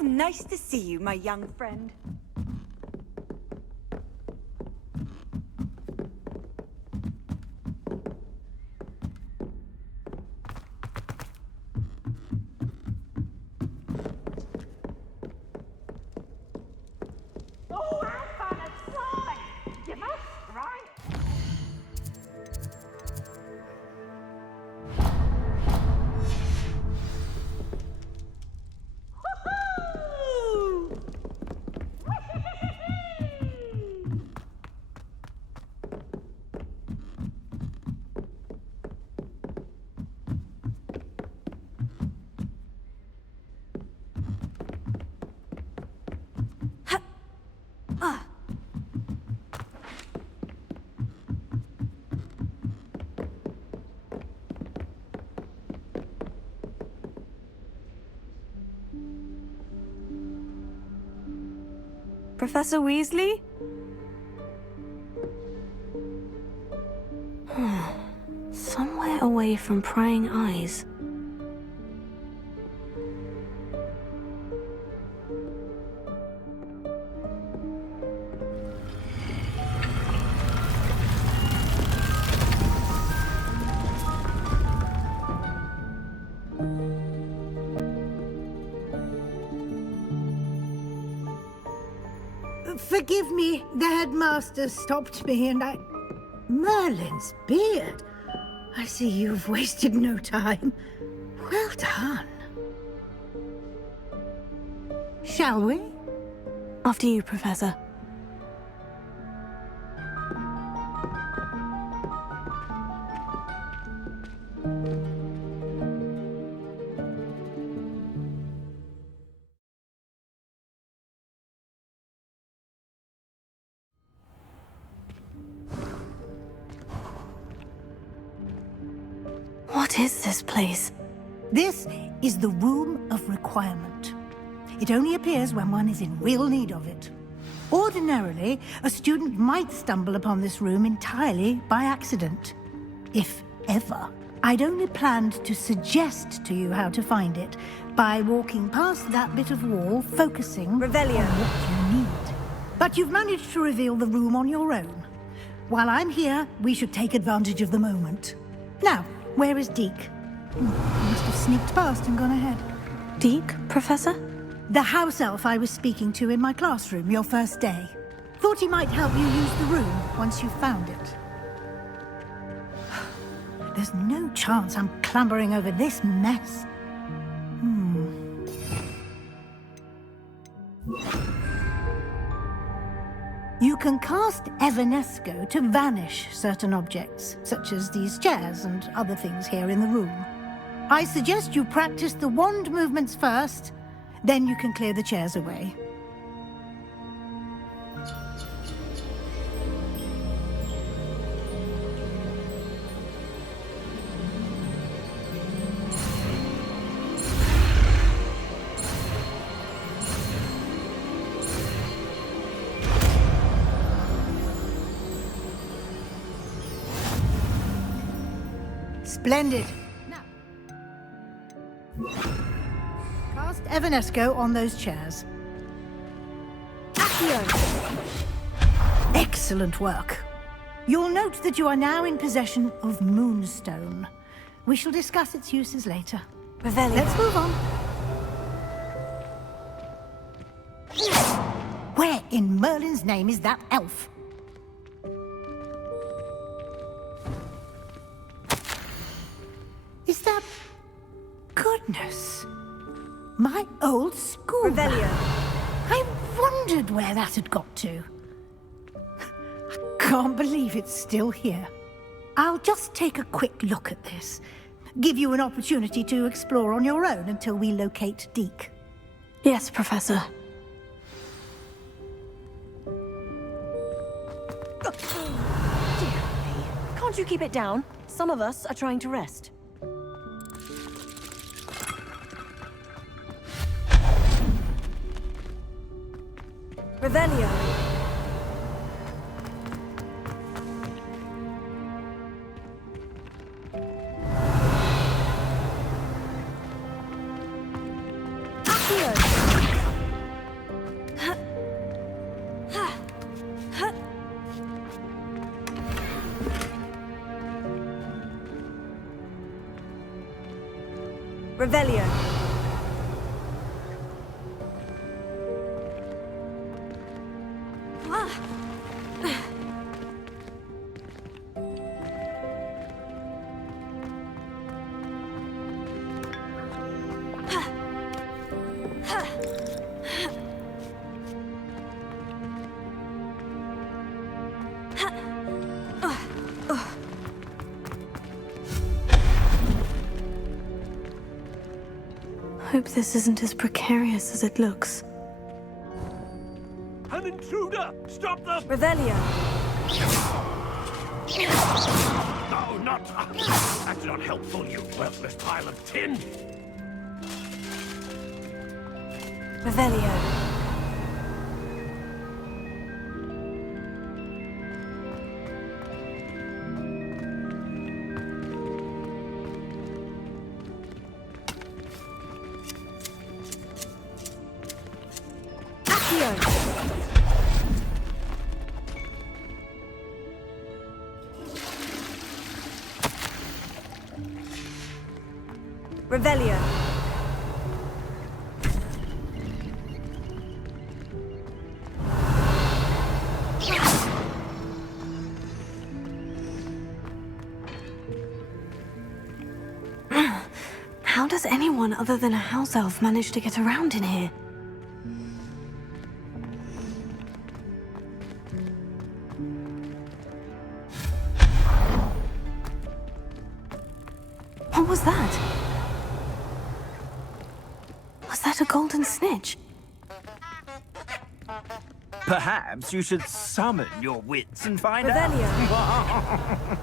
How nice to see you, my young friend. Oh, have fun and try! You must try it. Professor Weasley? Somewhere away from prying eyes. Forgive me, the headmaster stopped me and I... Merlin's beard! I see you've wasted no time. Well done. Shall we? After you, Professor. What is this place? This is the Room of Requirement. It only appears when one is in real need of it. Ordinarily, a student might stumble upon this room entirely by accident. If ever. I'd only planned to suggest to you how to find it by walking past that bit of wall, focusing Revelio. on what you need. But you've managed to reveal the room on your own. While I'm here, we should take advantage of the moment. Now, where is Deke? He must have sneaked past and gone ahead. Deke, Professor? The house elf I was speaking to in my classroom your first day. Thought he might help you use the room once you found it. There's no chance I'm clambering over this mess. You can cast Evanesco to vanish certain objects, such as these chairs and other things here in the room. I suggest you practice the wand movements first, then you can clear the chairs away. Splendid. Now, cast Evanesco on those chairs. Accio! Excellent work. You'll note that you are now in possession of Moonstone. We shall discuss its uses later. Revelio. Let's move on. Where in Merlin's name is that elf? Is that... Goodness. My old school. Revelio. I wondered where that had got to. I can't believe it's still here. I'll just take a quick look at this. Give you an opportunity to explore on your own until we locate Deke. Yes, Professor. Dear me. Can't you keep it down? Some of us are trying to rest. Revelio. Accio! Revelio. Hope this isn't as precarious as it looks. An intruder! Stop them! Revelio. No, not... That's not helpful, you worthless pile of tin! Revelio. Revelio. How does anyone other than a house elf manage to get around in here? What was that? Was that a golden snitch? Perhaps you should summon your wits and find Revelio. out.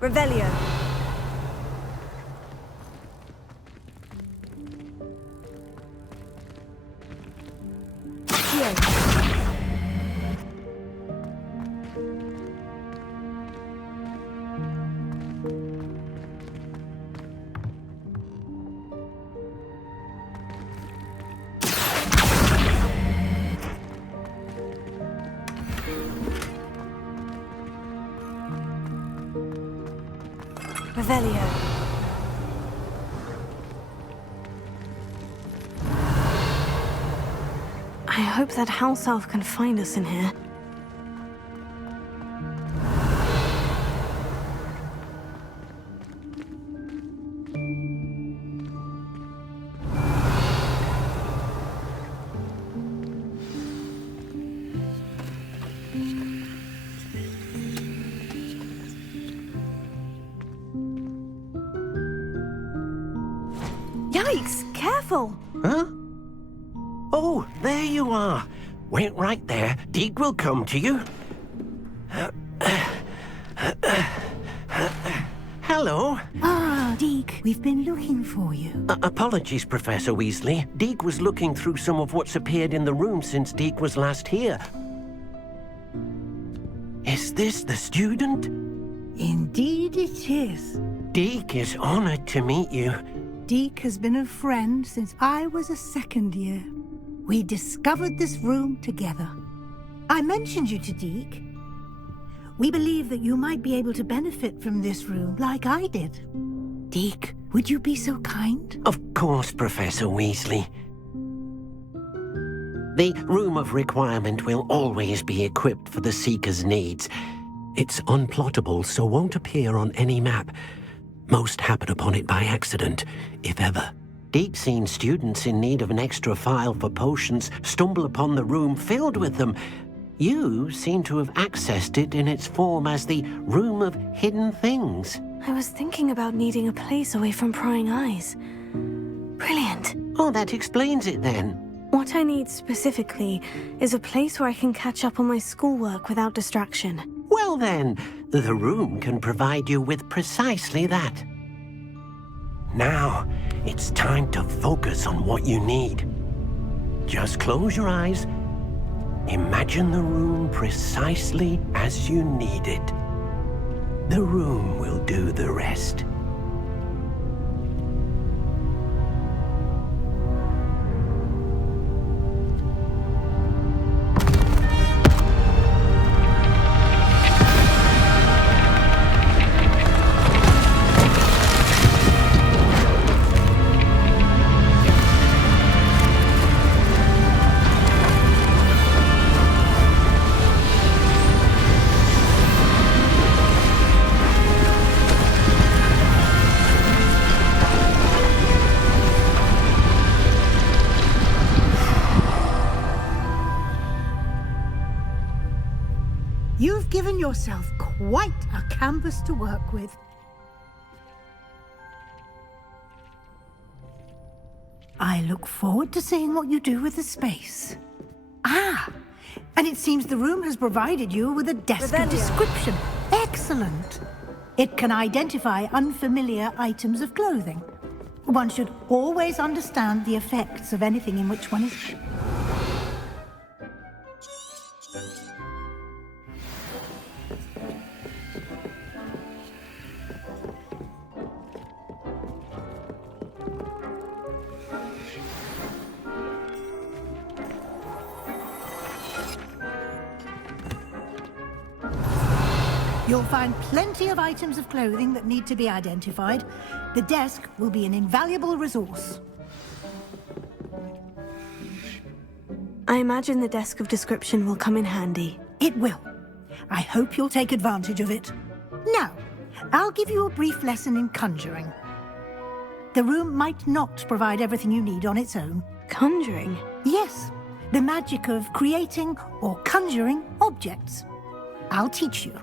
Revelio. Revelio. I hope that house elf can find us in here. Yikes! Careful! Huh? Oh, there you are. Wait right there. Deke will come to you. Hello. Ah, Deke, we've been looking for you. Apologies, Professor Weasley. Deke was looking through some of what's appeared in the room since Deke was last here. Is this the student? Indeed it is. Deke is honored to meet you. Deke has been a friend since I was a second year. We discovered this room together. I mentioned you to Deke. We believe that you might be able to benefit from this room like I did. Deke, would you be so kind? Of course, Professor Weasley. The Room of Requirement will always be equipped for the Seeker's needs. It's unplottable, so won't appear on any map. Most happen upon it by accident, if ever. Deke's seen students in need of an extra file for potions stumble upon the room filled with them. You seem to have accessed it in its form as the Room of Hidden Things. I was thinking about needing a place away from prying eyes. Brilliant. Oh, that explains it then. What I need specifically is a place where I can catch up on my schoolwork without distraction. Well then, the room can provide you with precisely that. Now, it's time to focus on what you need. Just close your eyes Imagine the room precisely as you need it. The room will do the rest. You've given yourself quite a canvas to work with. I look forward to seeing what you do with the space. Ah, and it seems the room has provided you with a desk of Revelio. description. Excellent. It can identify unfamiliar items of clothing. One should always understand the effects of anything in which one is... You'll find plenty of items of clothing that need to be identified. The desk will be an invaluable resource. I imagine the desk of description will come in handy. It will. I hope you'll take advantage of it. Now, I'll give you a brief lesson in conjuring. The room might not provide everything you need on its own. Conjuring? Yes, the magic of creating or conjuring objects. I'll teach you.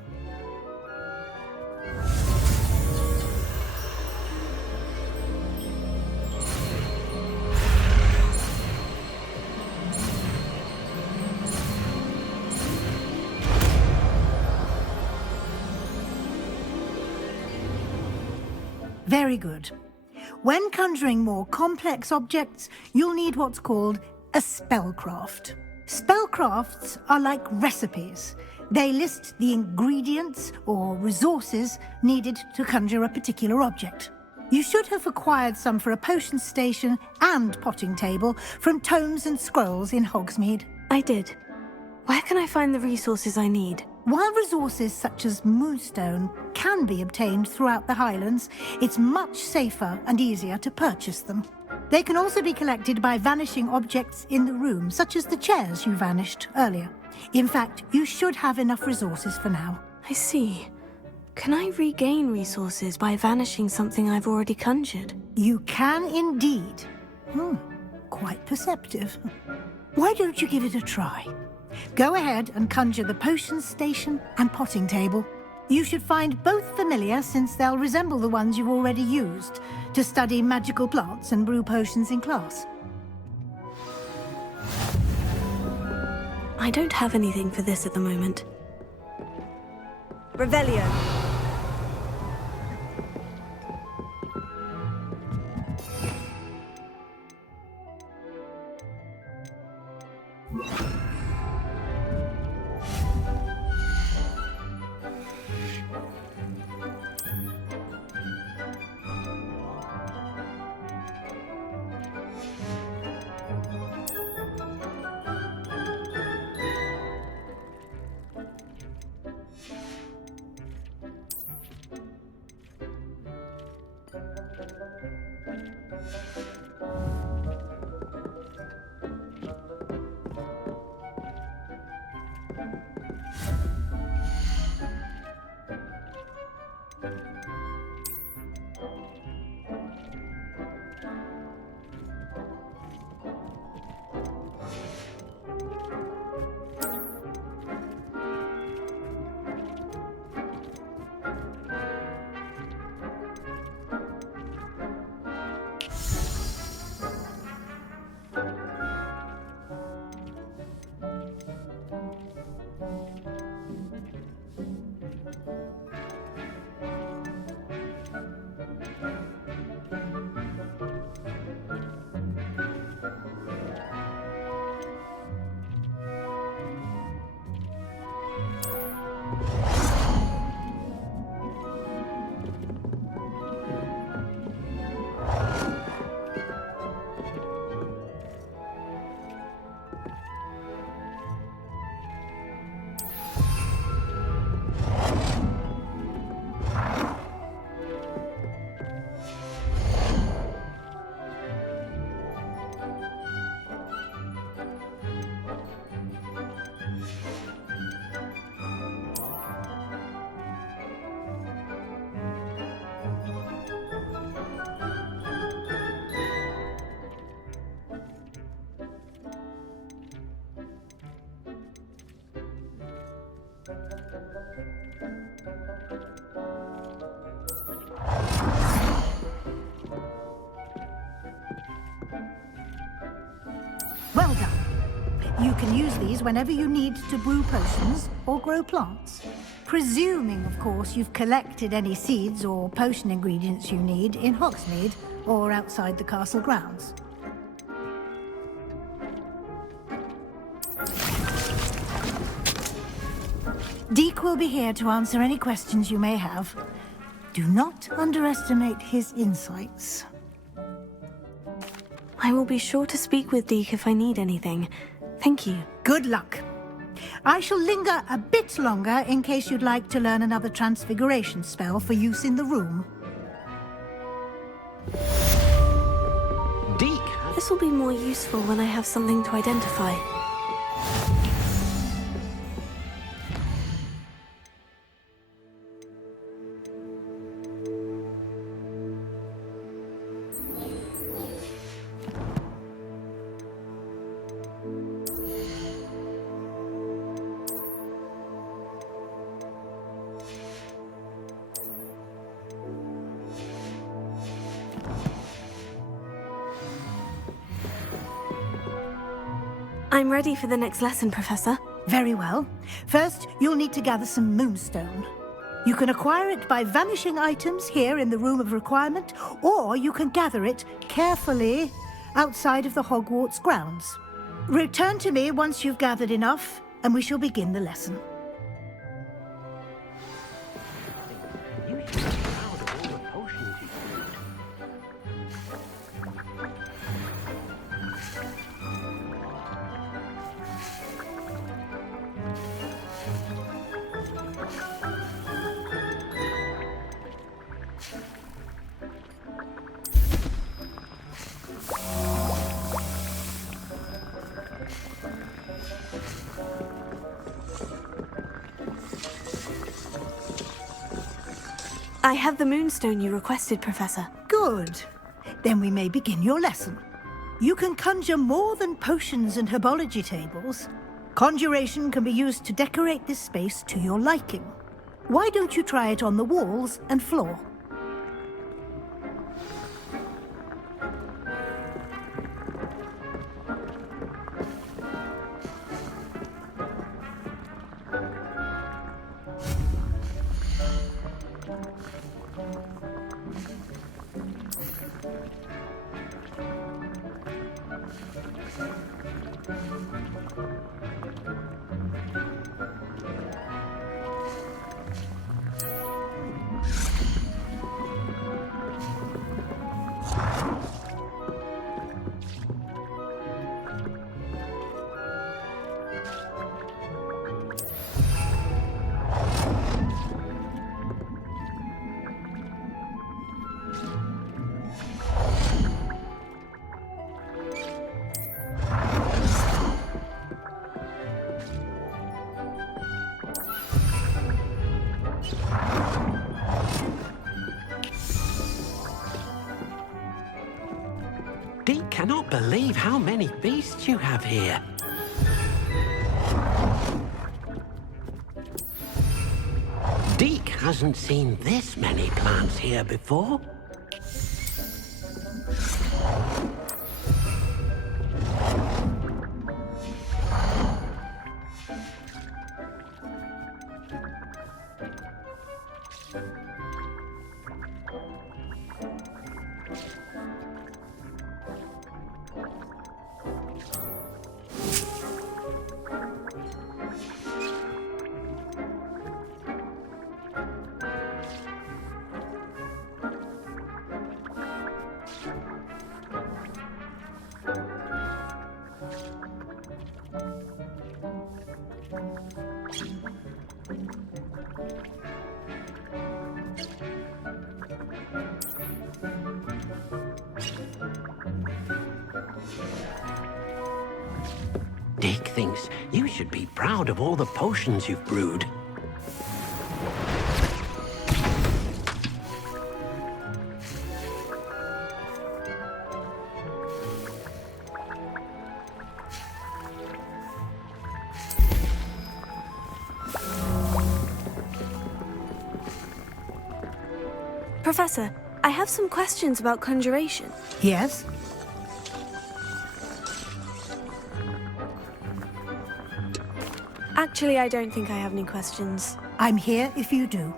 Very good. When conjuring more complex objects, you'll need what's called a spellcraft. Spellcrafts are like recipes. They list the ingredients or resources needed to conjure a particular object. You should have acquired some for a potion station and potting table from tomes and scrolls in Hogsmeade. I did. Where can I find the resources I need? While resources such as moonstone can be obtained throughout the Highlands, it's much safer and easier to purchase them. They can also be collected by vanishing objects in the room, such as the chairs you vanished earlier. In fact, you should have enough resources for now. I see. Can I regain resources by vanishing something I've already conjured? You can indeed. Quite perceptive. Why don't you give it a try? Go ahead and conjure the potion station and potting table. You should find both familiar, since they'll resemble the ones you've already used to study magical plants and brew potions in class. I don't have anything for this at the moment. Revelio. Well done. You can use these whenever you need to brew potions or grow plants. Presuming, of course, you've collected any seeds or potion ingredients you need in Hogsmeade or outside the castle grounds. Deek will be here to answer any questions you may have. Do not underestimate his insights. I will be sure to speak with Deke if I need anything. Thank you. Good luck. I shall linger a bit longer in case you'd like to learn another transfiguration spell for use in the room. Deke. This will be more useful when I have something to identify. I'm ready for the next lesson, Professor. Very well. First, you'll need to gather some moonstone. You can acquire it by vanishing items here in the Room of Requirement, or you can gather it carefully outside of the Hogwarts grounds. Return to me once you've gathered enough, and we shall begin the lesson. You should be proud of all the potions you've brewed. I have the moonstone you requested, Professor. Good. Then we may begin your lesson. You can conjure more than potions and herbology tables. Conjuration can be used to decorate this space to your liking. Why don't you try it on the walls and floor? Deke cannot believe how many beasts you have here. Deke hasn't seen this many plants here before. Deke thinks you should be proud of all the potions you've brewed. Professor, I have some questions about conjuration. Yes? Actually, I don't think I have any questions. I'm here if you do.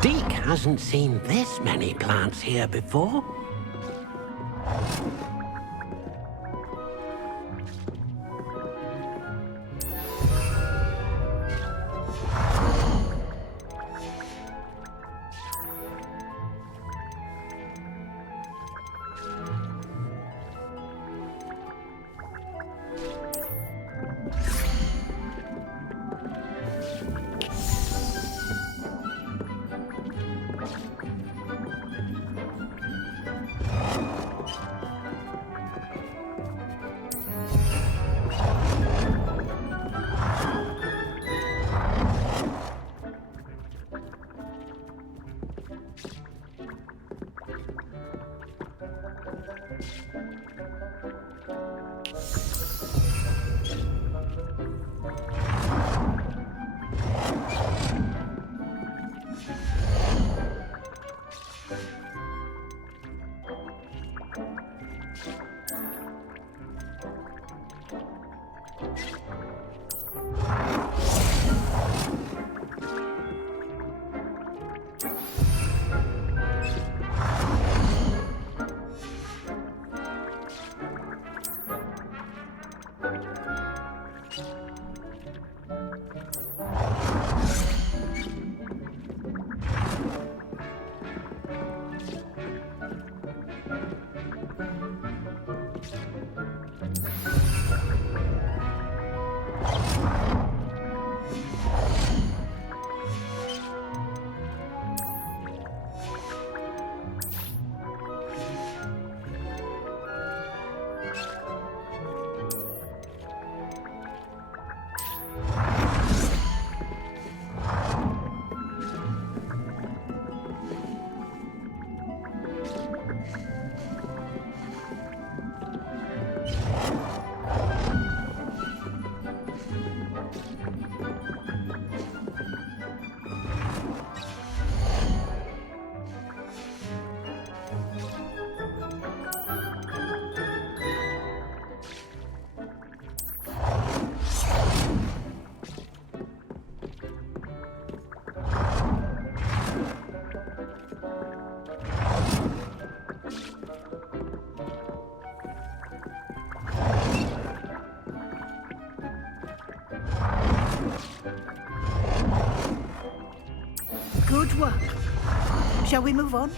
Deke hasn't seen this many plants here before. Good work. Shall we move on?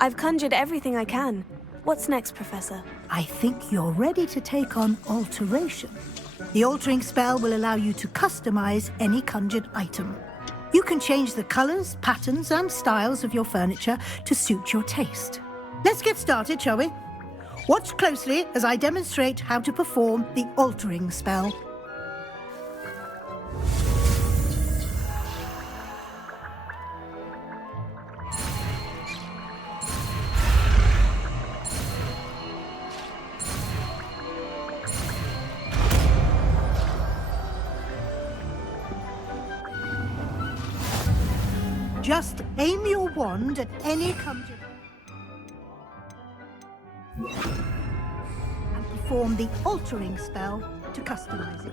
I've conjured everything I can. What's next, Professor? I think you're ready to take on alteration. The altering spell will allow you to customize any conjured item. You can change the colors, patterns, and styles of your furniture to suit your taste. Let's get started, shall we? Watch closely as I demonstrate how to perform the altering spell. Just aim your wand at any conjurer and perform the altering spell to customize it.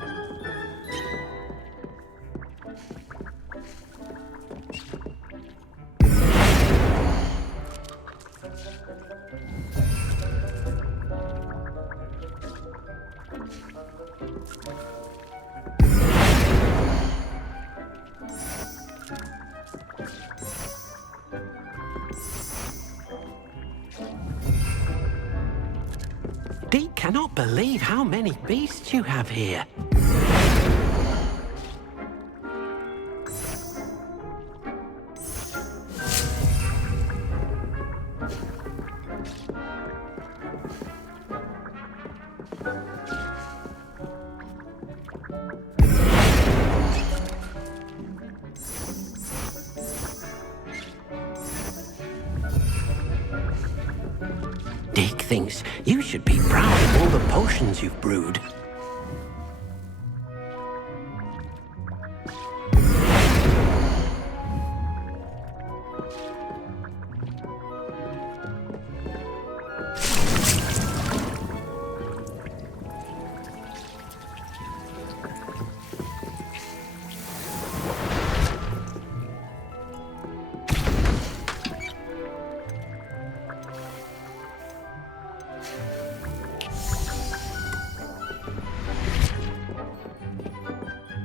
Deke cannot believe how many beasts you have here. Deke thinks you should be proud of all the potions you've brewed.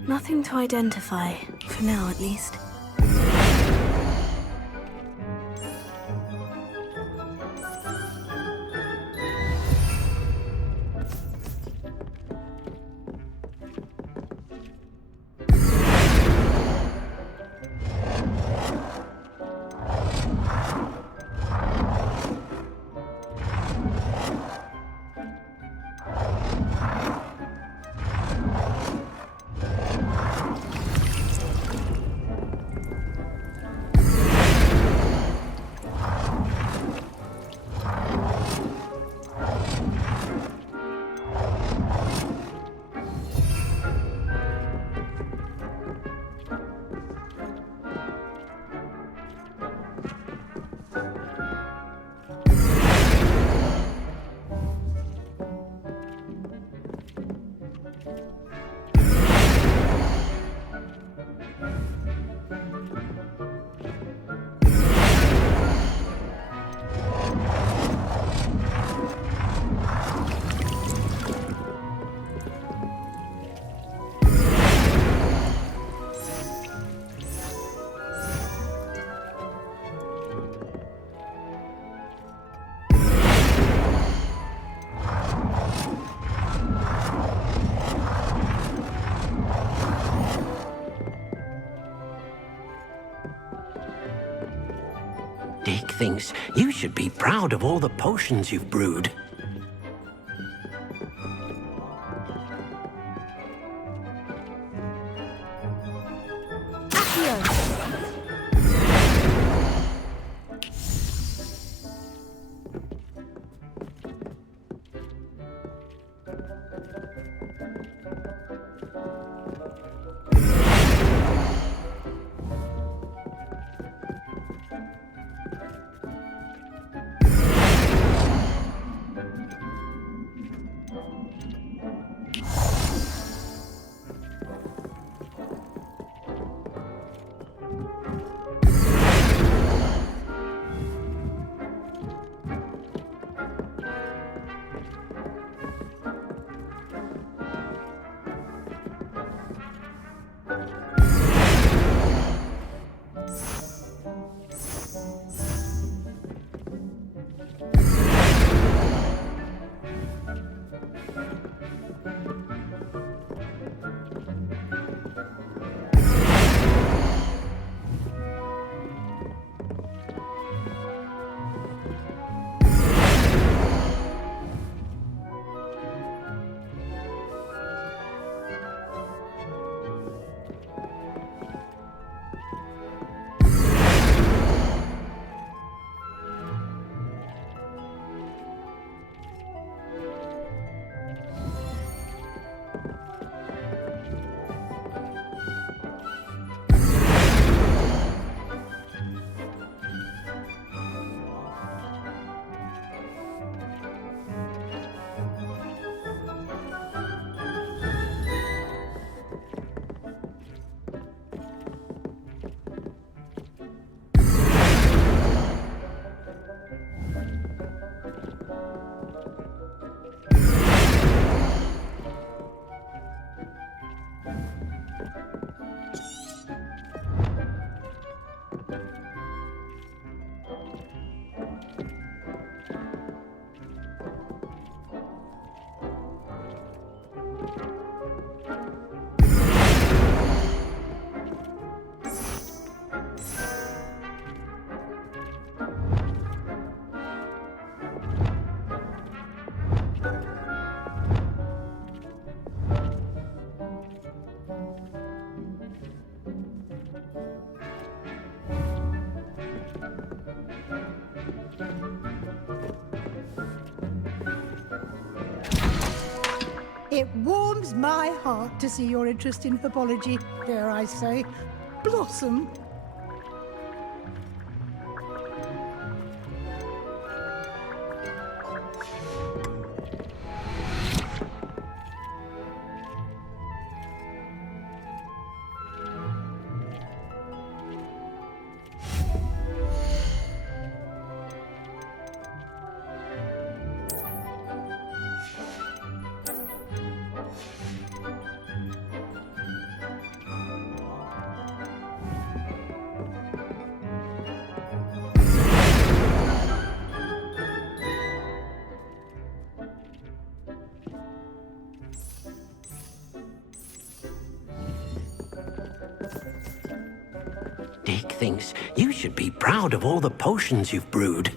Nothing to identify, for now at least. Deke thinks you should be proud of all the potions you've brewed. It warms my heart to see your interest in herbology, dare I say, blossom. Dick thinks you should be proud of all the potions you've brewed.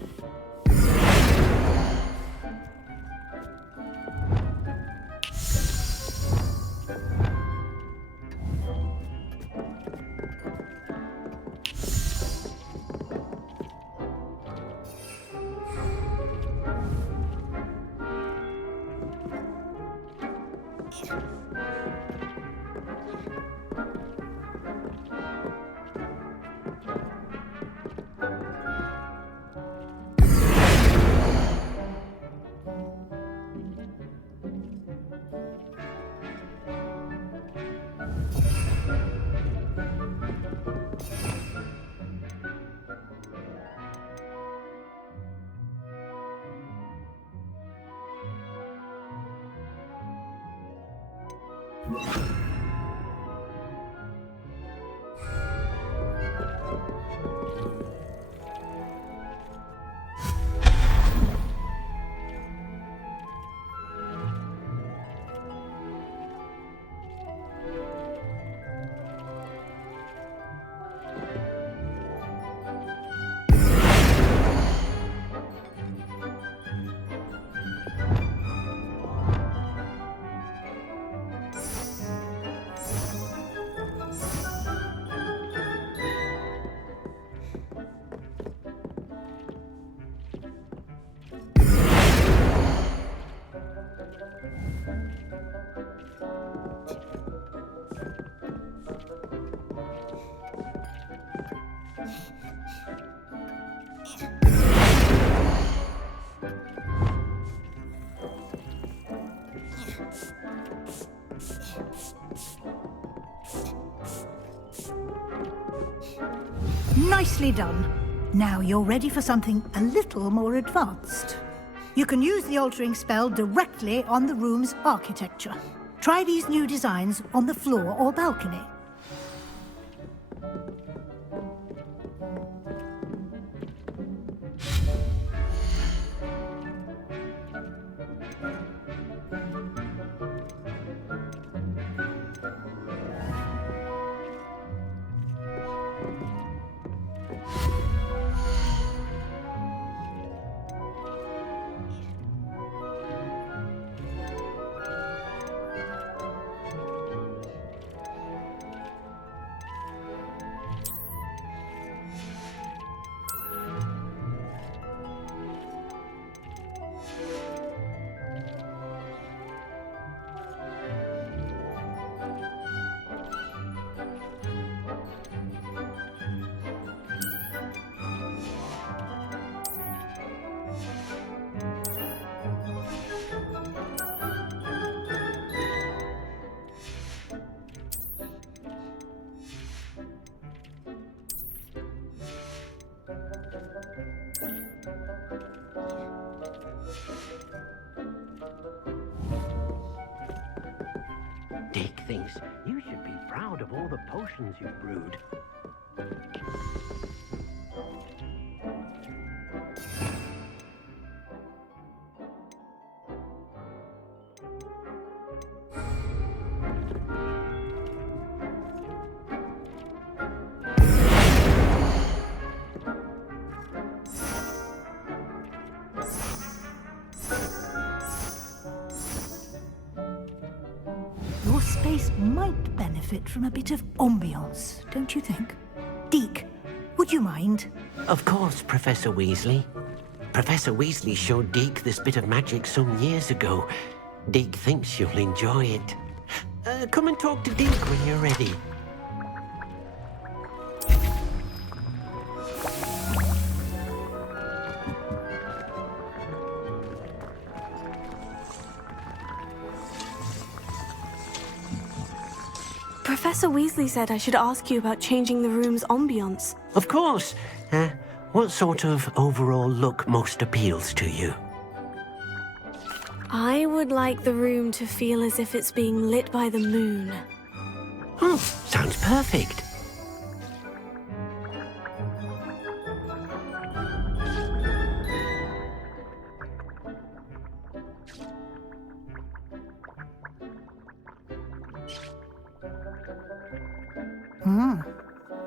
Nicely done. Now you're ready for something a little more advanced. You can use the altering spell directly on the room's architecture. Try these new designs on the floor or balcony. Dick thinks you should be proud of all the potions you've brewed. Your space might benefit from a bit of ambiance, don't you think? Deke, would you mind? Of course, Professor Weasley. Professor Weasley showed Deke this bit of magic some years ago. Deke thinks you'll enjoy it. Come and talk to Deke when you're ready. Professor Weasley said I should ask you about changing the room's ambiance. Of course. What sort of overall look most appeals to you? I would like the room to feel as if it's being lit by the moon. Oh, sounds perfect.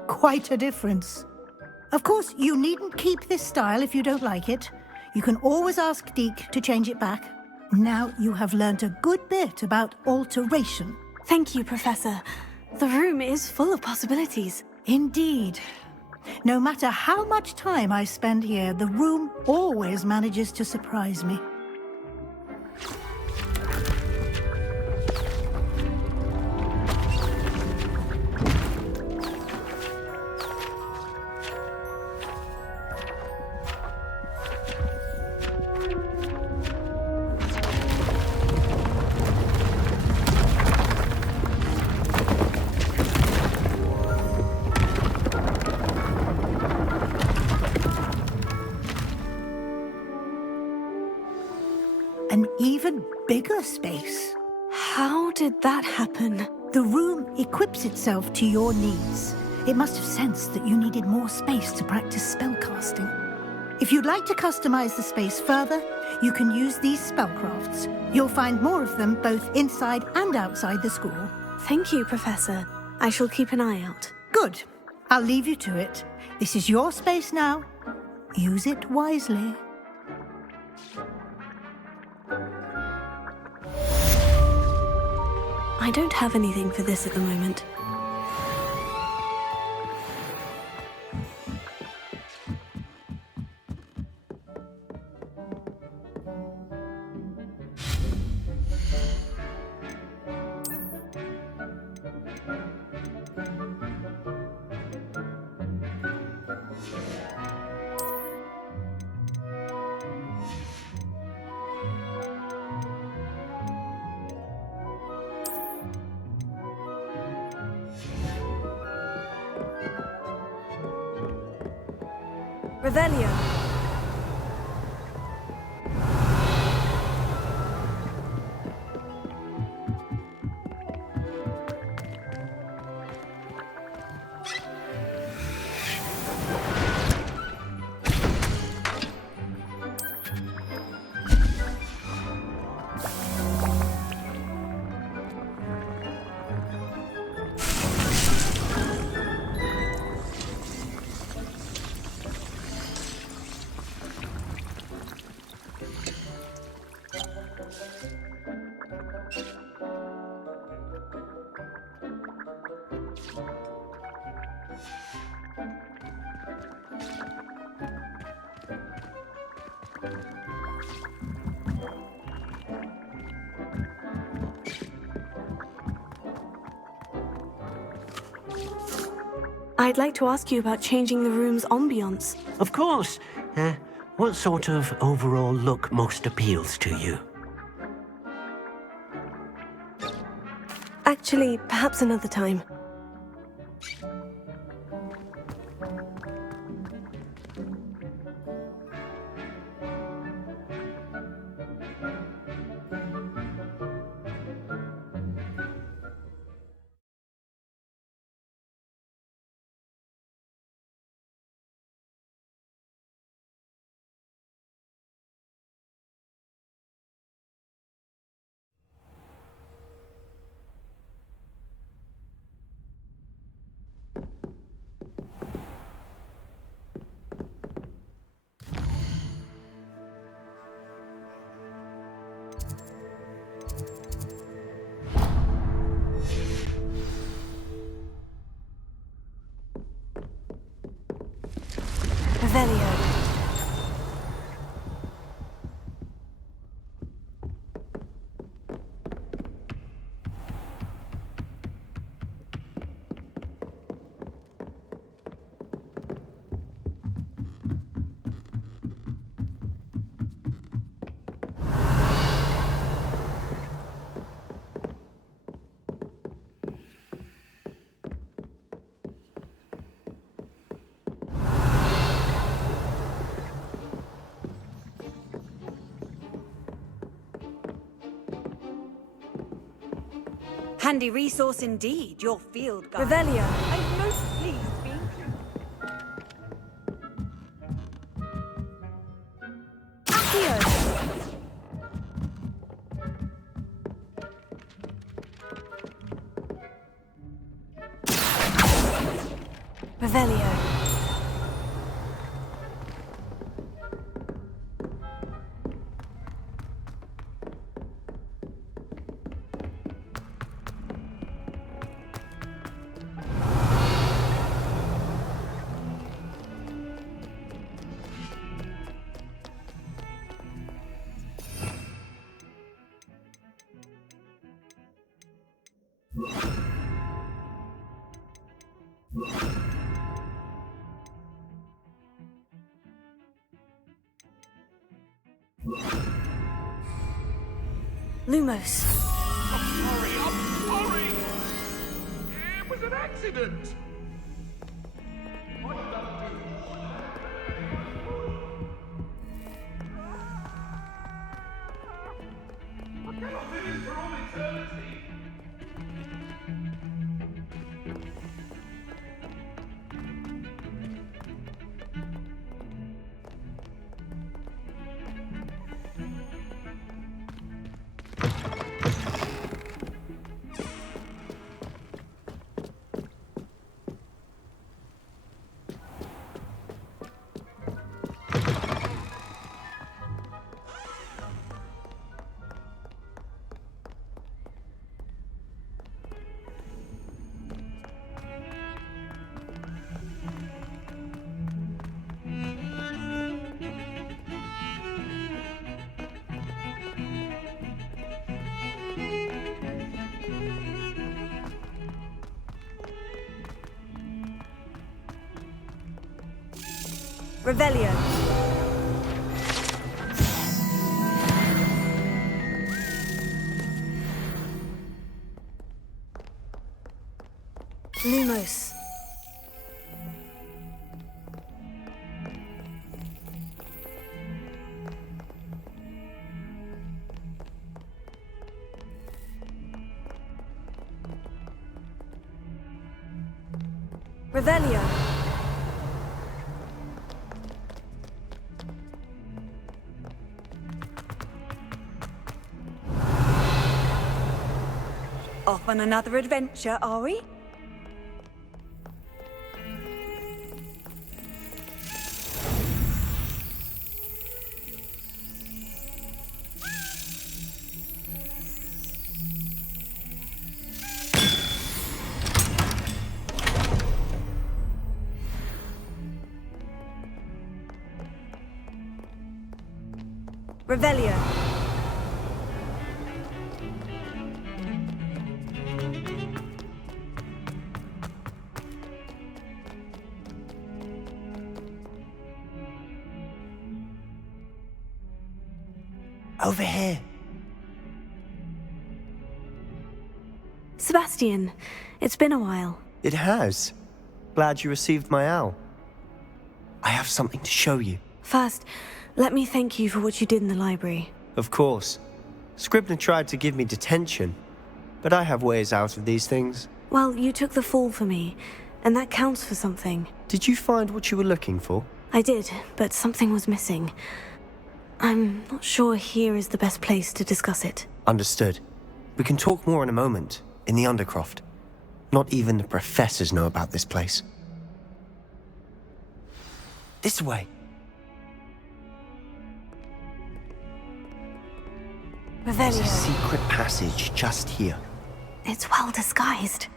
Quite a difference. Of course, you needn't keep this style if you don't like it. You can always ask Deke to change it back. Now you have learnt a good bit about alteration. Thank you, Professor. The room is full of possibilities. Indeed. No matter how much time I spend here, the room always manages to surprise me. An even bigger space. How did that happen? The room equips itself to your needs. It must have sensed that you needed more space to practice spellcasting. If you'd like to customize the space further, you can use these spellcrafts. You'll find more of them both inside and outside the school. Thank you, Professor. I shall keep an eye out. Good. I'll leave you to it. This is your space now. Use it wisely. I don't have anything for this at the moment. Revelio. I'd like to ask you about changing the room's ambiance. Of course. What sort of overall look most appeals to you? Actually, perhaps another time. Revelio. Handy resource indeed, your field guide. Revelio. I'm most pleased being Accio. Revelio. Lumos. Sorry, I'm sorry! It was an accident! What did I do? I cannot live in for all eternity! Revelio. Lumos. Revelio. off on another adventure, are we? Revelio. Over here. Sebastian, it's been a while. It has. Glad you received my owl. I have something to show you. First, let me thank you for what you did in the library. Of course. Scribner tried to give me detention, but I have ways out of these things. Well, you took the fall for me, and that counts for something. Did you find what you were looking for? I did, but something was missing. I'm not sure here is the best place to discuss it. Understood. We can talk more in a moment, in the Undercroft. Not even the professors know about this place. This way. There's a Revelio. secret passage just here. It's well disguised.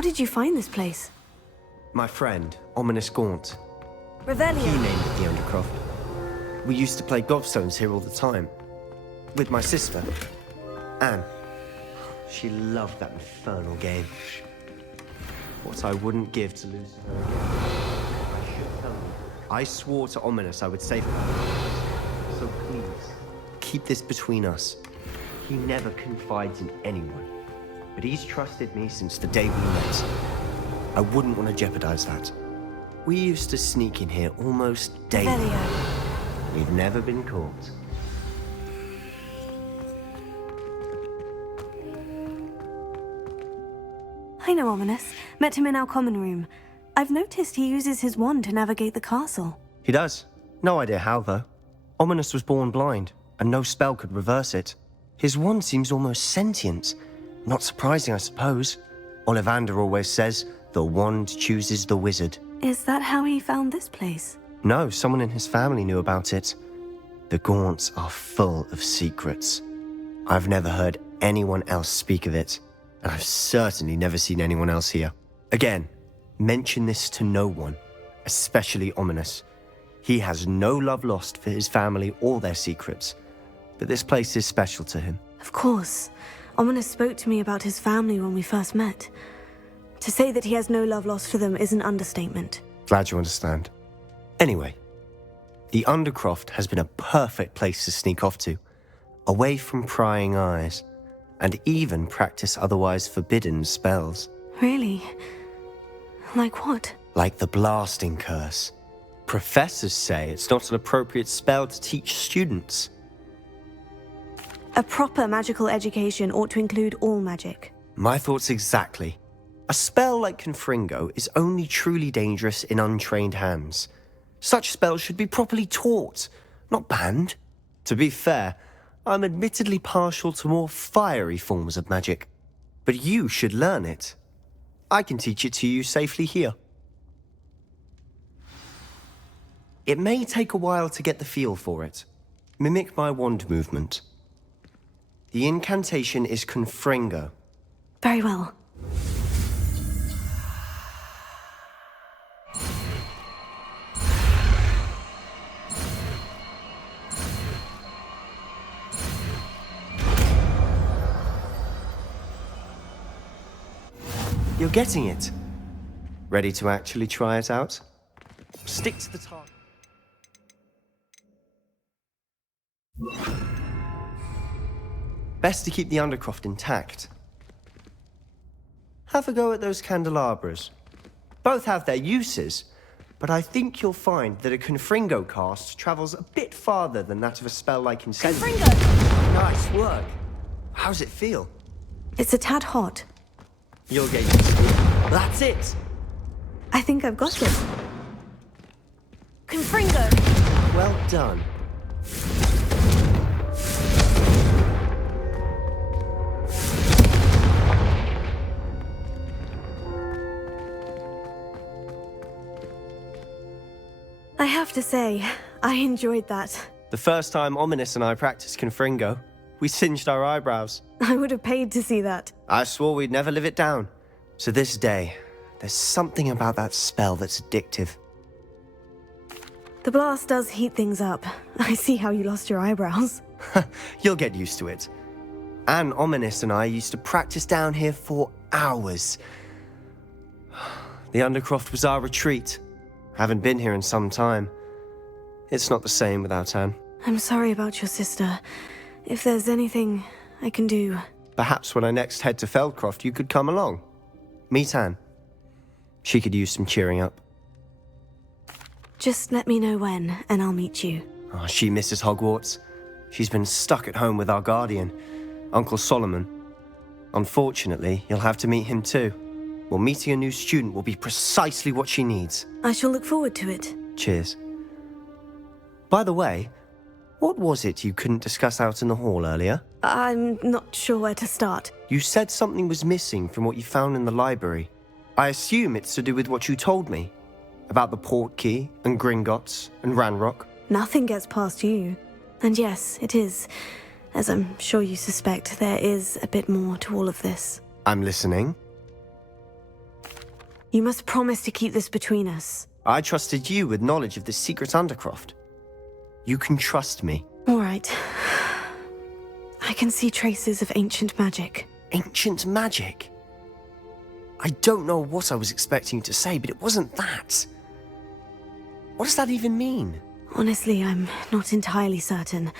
How did you find this place? My friend, Ominous Gaunt. He Revelio. named it the Undercroft. We used to play gobstones here all the time. With my sister, Anne. She loved that infernal game. What I wouldn't give to lose her again. I should tell you. I swore to Ominous I would save her. So please, keep this between us. He never confides in anyone. But he's trusted me since the day we met. I wouldn't want to jeopardize that. We used to sneak in here almost daily. Revelio. We've never been caught. I know Ominous. Met him in our common room. I've noticed he uses his wand to navigate the castle. He does. No idea how, though. Ominous was born blind, and no spell could reverse it. His wand seems almost sentient. Not surprising, I suppose. Ollivander always says, the wand chooses the wizard. Is that how he found this place? No, someone in his family knew about it. The Gaunts are full of secrets. I've never heard anyone else speak of it, and I've certainly never seen anyone else here. Again, mention this to no one, especially Ominous. He has no love lost for his family or their secrets, but this place is special to him. Of course. Ominous spoke to me about his family when we first met. To say that he has no love lost for them is an understatement. Glad you understand. Anyway, the Undercroft has been a perfect place to sneak off to, away from prying eyes, and even practice otherwise forbidden spells. Really? Like what? Like the blasting curse. Professors say it's not an appropriate spell to teach students. A proper magical education ought to include all magic. My thoughts exactly. A spell like Confringo is only truly dangerous in untrained hands. Such spells should be properly taught, not banned. To be fair, I'm admittedly partial to more fiery forms of magic. But you should learn it. I can teach it to you safely here. It may take a while to get the feel for it. Mimic my wand movement. The incantation is Confringo. Very well. You're getting it. Ready to actually try it out? Stick to the target. Best to keep the Undercroft intact. Have a go at those candelabras. Both have their uses, but I think you'll find that a Confringo cast travels a bit farther than that of a spell like Incendiary. Confringo! Nice work. How's it feel? It's a tad hot. You'll get used to it. That's it. I think I've got it. Confringo! Well done. I have to say, I enjoyed that. The first time Ominous and I practiced Confringo, we singed our eyebrows. I would have paid to see that. I swore we'd never live it down. To this day, there's something about that spell that's addictive. The blast does heat things up. I see how you lost your eyebrows. You'll get used to it. Anne, Ominous and I used to practice down here for hours. The Undercroft was our retreat. Haven't been here in some time. It's not the same without Anne. I'm sorry about your sister. If there's anything I can do... Perhaps when I next head to Feldcroft, you could come along. Meet Anne. She could use some cheering up. Just let me know when, and I'll meet you. Oh, she misses Hogwarts. She's been stuck at home with our guardian, Uncle Solomon. Unfortunately, you'll have to meet him too. Well, meeting a new student will be precisely what she needs. I shall look forward to it. Cheers. By the way, what was it you couldn't discuss out in the hall earlier? I'm not sure where to start. You said something was missing from what you found in the library. I assume it's to do with what you told me. About the Portkey, and Gringotts, and Ranrock. Nothing gets past you. And yes, it is. As I'm sure you suspect, there is a bit more to all of this. I'm listening. You must promise to keep this between us. I trusted you with knowledge of the secret Undercroft. You can trust me. All right. I can see traces of ancient magic. Ancient magic? I don't know what I was expecting you to say, but it wasn't that. What does that even mean? Honestly, I'm not entirely certain.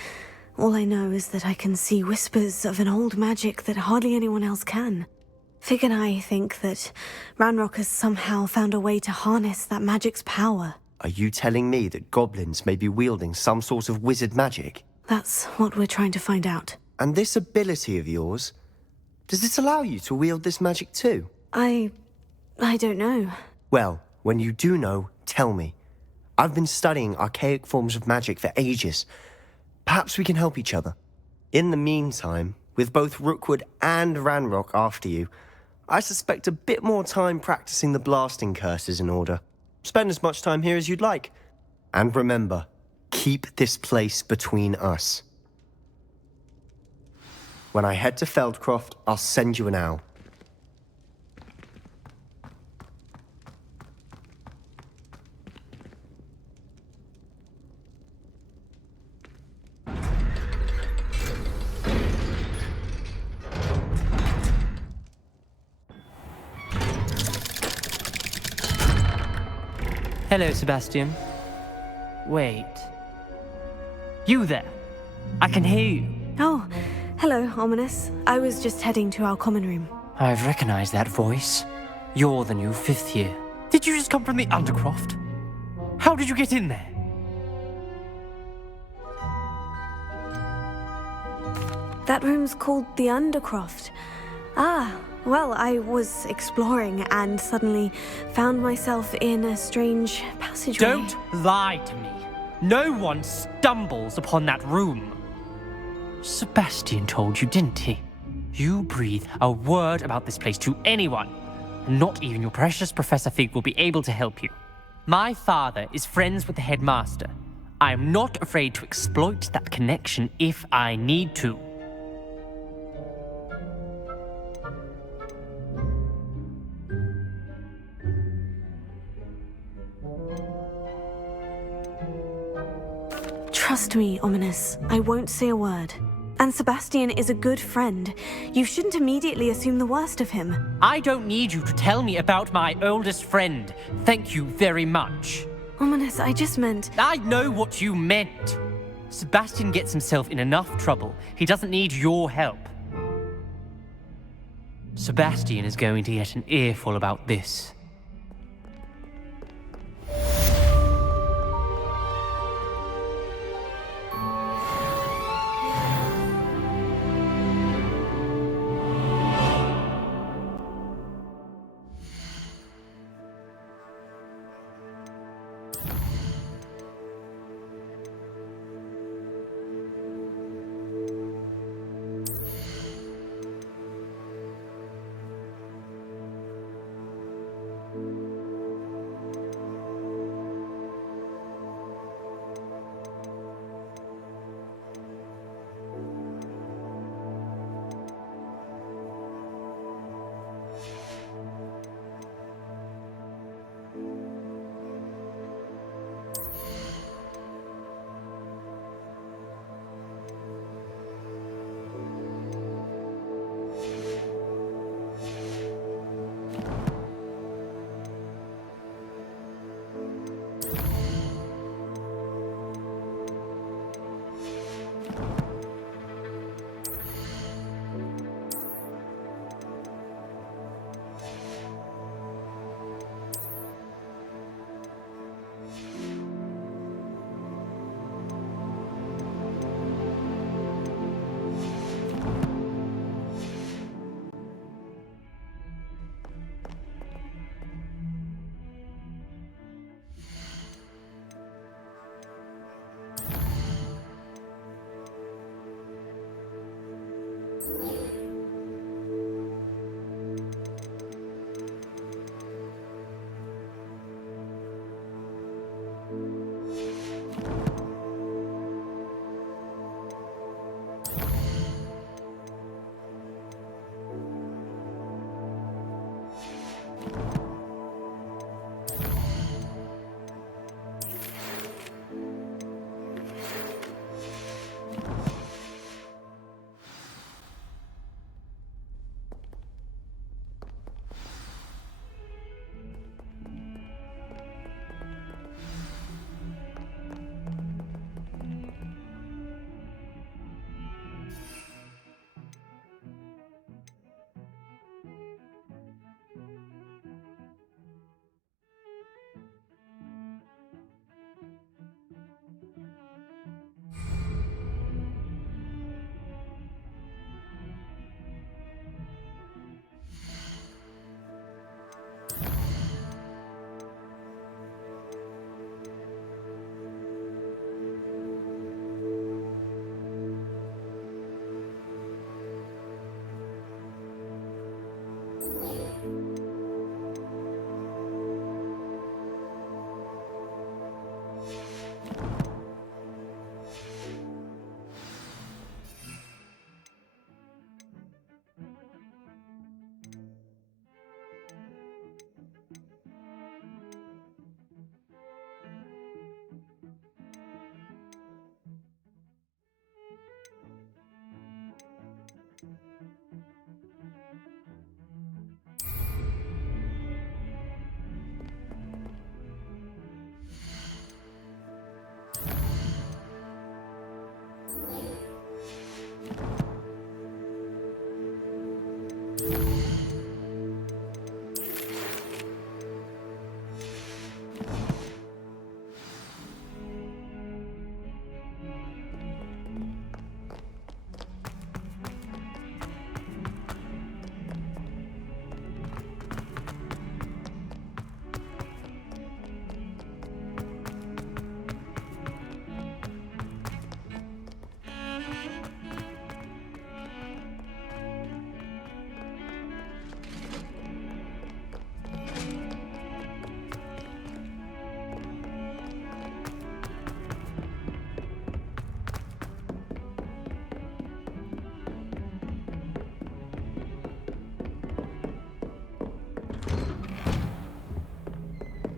All I know is that I can see whispers of an old magic that hardly anyone else can. Fig and I think that Ranrock has somehow found a way to harness that magic's power. Are you telling me that goblins may be wielding some sort of wizard magic? That's what we're trying to find out. And this ability of yours, does it allow you to wield this magic too? I don't know. Well, when you do know, tell me. I've been studying archaic forms of magic for ages. Perhaps we can help each other. In the meantime, with both Rookwood and Ranrock after you, I suspect a bit more time practicing the blasting curse is in order. Spend as much time here as you'd like. And remember, keep this place between us. When I head to Feldcroft, I'll send you an owl. Hello, Sebastian. Wait. You there? I can hear you. Oh, hello, Ominous. I was just heading to our common room. I've recognized that voice. You're the new 5th year. Did you just come from the Undercroft? How did you get in there? That room's called the Undercroft. Ah, well, I was exploring and suddenly found myself in a strange passageway. Don't lie to me. No one stumbles upon that room. Sebastian told you, didn't he? You breathe a word about this place to anyone, and not even your precious Professor Fig will be able to help you. My father is friends with the headmaster. I am not afraid to exploit that connection if I need to. Trust me, Ominous. I won't say a word. And Sebastian is a good friend. You shouldn't immediately assume the worst of him. I don't need you to tell me about my oldest friend. Thank you very much. Ominous, I just meant... I know what you meant. Sebastian gets himself in enough trouble. He doesn't need your help. Sebastian is going to get an earful about this.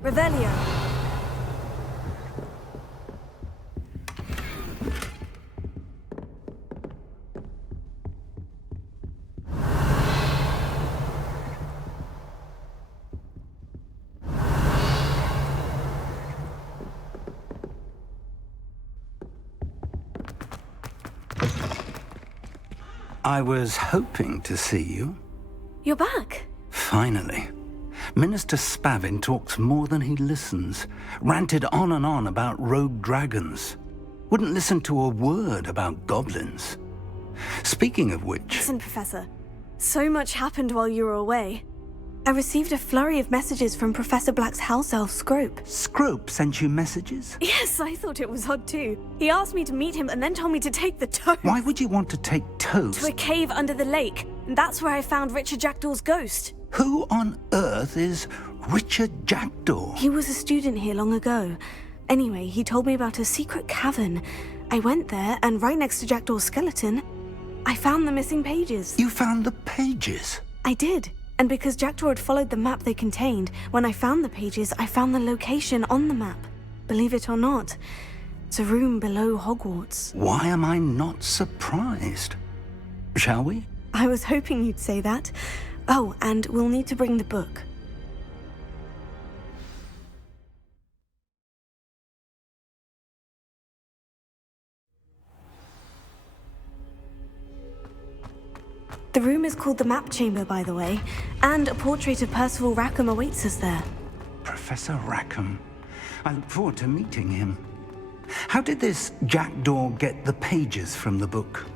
Revelio. I was hoping to see you. You're back. Finally. Minister Spavin talks more than he listens. Ranted on and on about rogue dragons. Wouldn't listen to a word about goblins. Speaking of which... Listen, Professor. So much happened while you were away. I received a flurry of messages from Professor Black's house elf, Scrope. Scrope sent you messages? Yes, I thought it was odd too. He asked me to meet him and then told me to take the toad. Why would you want to take toads? To a cave under the lake. And that's where I found Richard Jackdaw's ghost. Who on earth is Richard Jackdaw? He was a student here long ago. Anyway, he told me about a secret cavern. I went there, and right next to Jackdaw's skeleton, I found the missing pages. You found the pages? I did. And because Jackdaw had followed the map they contained, when I found the pages, I found the location on the map. Believe it or not, it's a room below Hogwarts. Why am I not surprised? Shall we? I was hoping you'd say that. Oh, and we'll need to bring the book. The room is called the Map Chamber, by the way, and a portrait of Percival Rackham awaits us there. Professor Rackham. I look forward to meeting him. How did this Jackdaw get the pages from the book?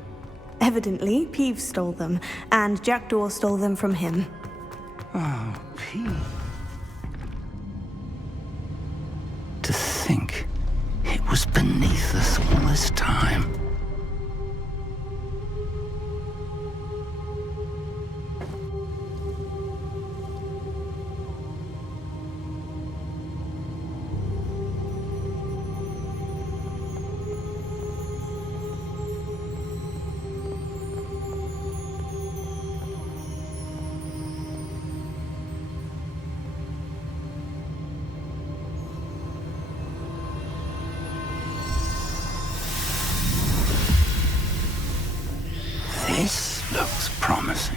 Evidently, Peeves stole them, and Jackdaw stole them from him. Oh, Peeves. To think it was beneath us all this time. This looks promising.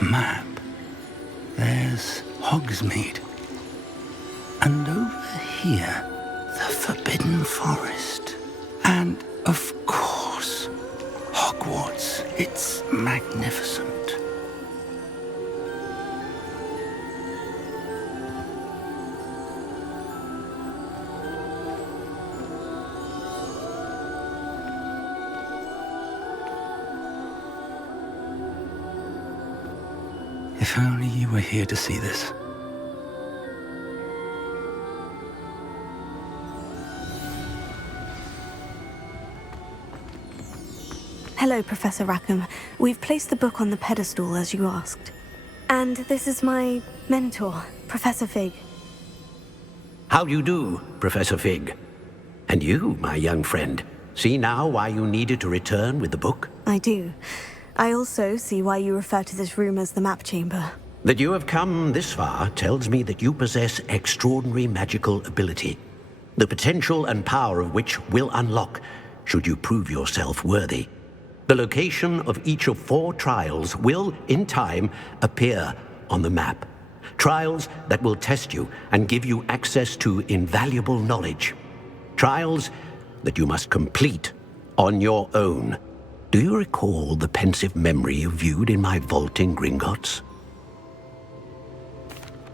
A map. There's Hogsmeade. And over here, the Forbidden Forest. And, of course, Hogwarts. It's magnificent. If only you were here to see this. Hello, Professor Rackham. We've placed the book on the pedestal as you asked. And this is my mentor, Professor Fig. How do you do, Professor Fig? And you, my young friend, see now why you needed to return with the book? I do. I also see why you refer to this room as the map chamber. That you have come this far tells me that you possess extraordinary magical ability, the potential and power of which will unlock should you prove yourself worthy. The location of each of 4 trials will, in time, appear on the map. Trials that will test you and give you access to invaluable knowledge. Trials that you must complete on your own. Do you recall the pensive memory you viewed in my vault in Gringotts?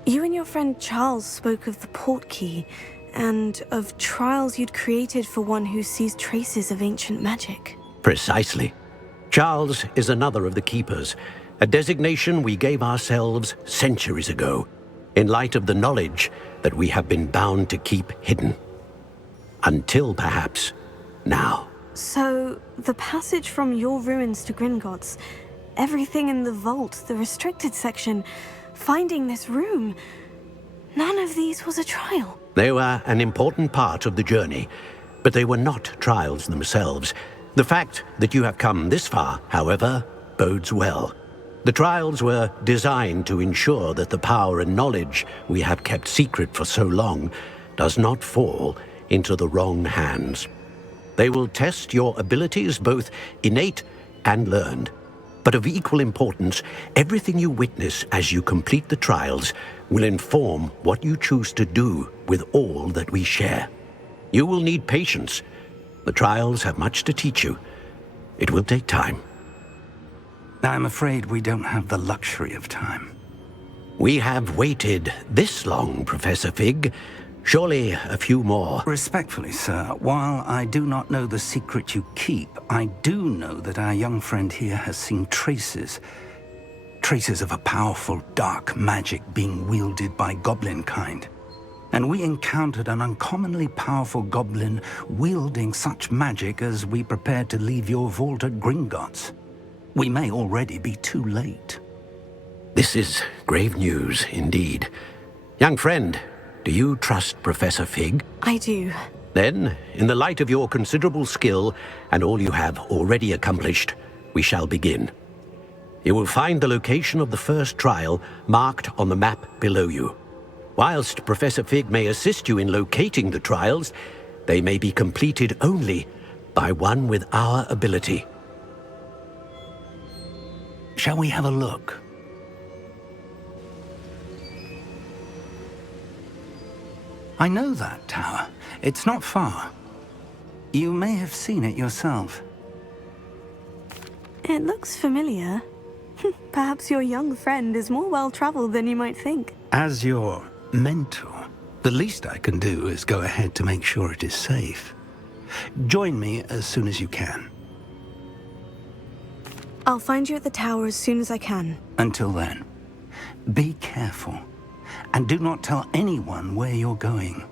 You and your friend Charles spoke of the portkey, and of trials you'd created for one who sees traces of ancient magic. Precisely. Charles is another of the Keepers, a designation we gave ourselves centuries ago, in light of the knowledge that we have been bound to keep hidden. Until, perhaps, now. So, the passage from your ruins to Gringotts, everything in the vault, the restricted section, finding this room, none of these was a trial. They were an important part of the journey, but they were not trials themselves. The fact that you have come this far, however, bodes well. The trials were designed to ensure that the power and knowledge we have kept secret for so long does not fall into the wrong hands. They will test your abilities, both innate and learned. But of equal importance, everything you witness as you complete the trials will inform what you choose to do with all that we share. You will need patience. The trials have much to teach you. It will take time. I'm afraid we don't have the luxury of time. We have waited this long, Professor Fig. Surely a few more. Respectfully, sir, while I do not know the secret you keep, I do know that our young friend here has seen traces of a powerful dark magic being wielded by goblin kind. And we encountered an uncommonly powerful goblin wielding such magic as we prepared to leave your vault at Gringotts. We may already be too late. This is grave news indeed. Young friend, do you trust Professor Fig? I do. Then, in the light of your considerable skill and all you have already accomplished, we shall begin. You will find the location of the first trial marked on the map below you. Whilst Professor Fig may assist you in locating the trials, they may be completed only by one with our ability. Shall we have a look? I know that tower. It's not far. You may have seen it yourself. It looks familiar. Perhaps your young friend is more well-traveled than you might think. As your mentor, the least I can do is go ahead to make sure it is safe. Join me as soon as you can. I'll find you at the tower as soon as I can. Until then, be careful, and do not tell anyone where you're going.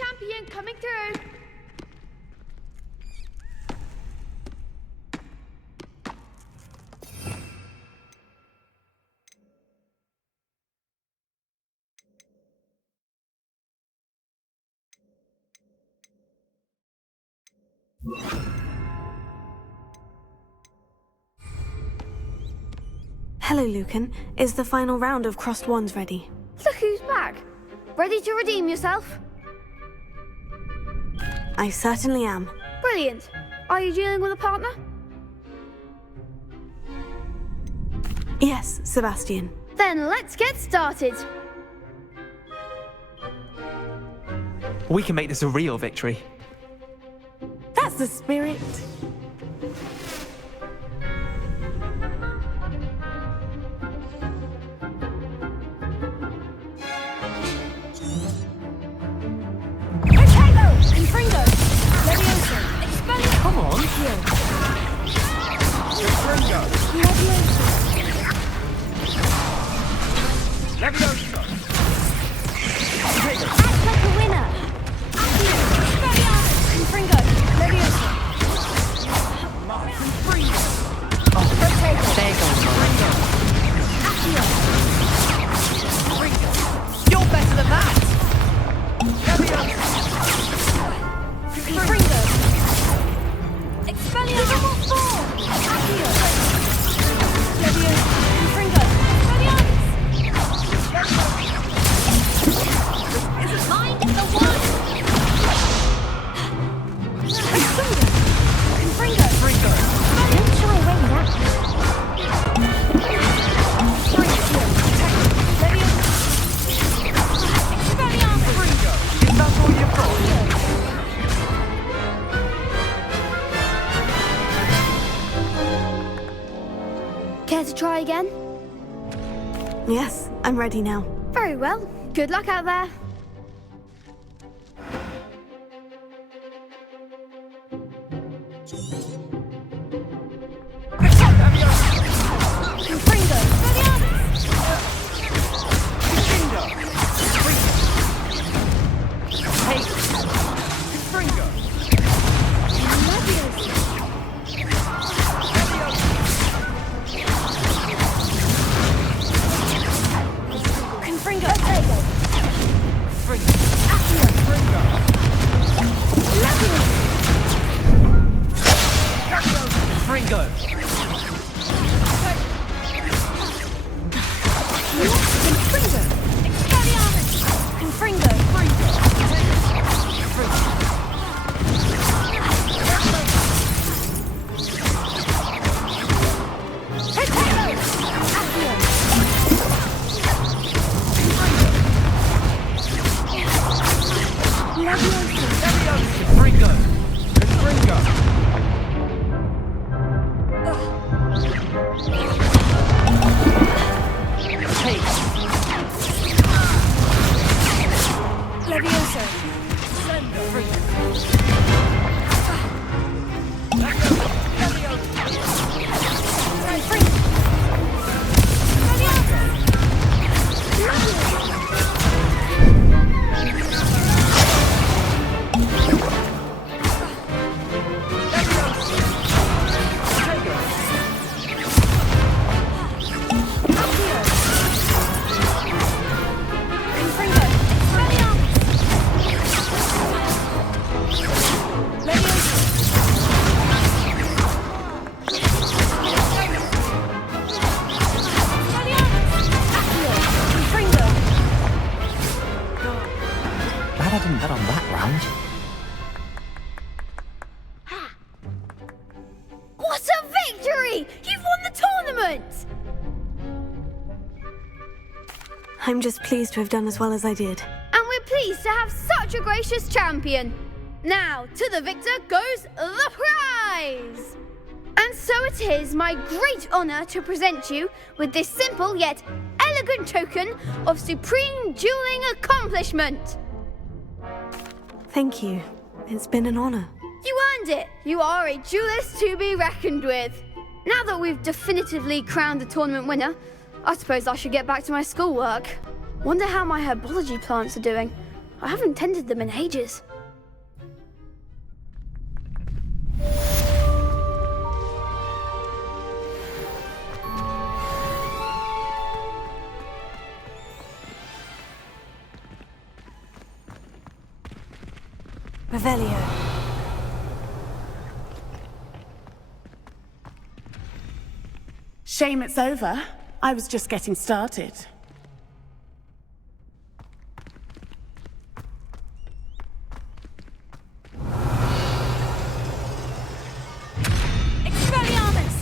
champion coming through. Hello, Lucan. Is the final round of Crossed Wands ready? Look who's back. Ready to redeem yourself? I certainly am. Brilliant. Are you dealing with a partner? Yes, Sebastian. Then let's get started. We can make this a real victory. That's the spirit. Confringo! Levioso! Expelliarmus! Come on! Confringo! Levioso! Levioso! Act like a winner! Accio! Expelliarmus! Confringo! Levioso! Confringo! Rotator! There goes Confringo! Accio! You're better than that! Levioso! Confringo! Expelliarmus! Form! Accio! Levioso! Confringo! Expelliarmus! Mind the one! Confringo! Confringo! Don't shy away now. Confringo! Is that all you've got? Care to try again? Yes, I'm ready now. Very well. Good luck out there. Confringo! Expelliarmus! Confringo! Hey! Confringo! Confringo! Potato! Confringo! Confringo! Confringo! Expelliarmus! Confringo! Potato! Accio! Confringo! Confringo! Hey! Levioso! Glad I didn't bet on that round. What a victory! You've won the tournament! I'm just pleased to have done as well as I did. And we're pleased to have such a gracious champion. Now, to the victor goes the prize! And so it is my great honour to present you with this simple yet elegant token of supreme dueling accomplishment. Thank you. It's been an honor. You earned it. You are a duelist to be reckoned with. Now that we've definitively crowned the tournament winner, I suppose I should get back to my schoolwork. Wonder how my herbology plants are doing. I haven't tended them in ages. Revelio. Shame it's over. I was just getting started. Expelliarmus!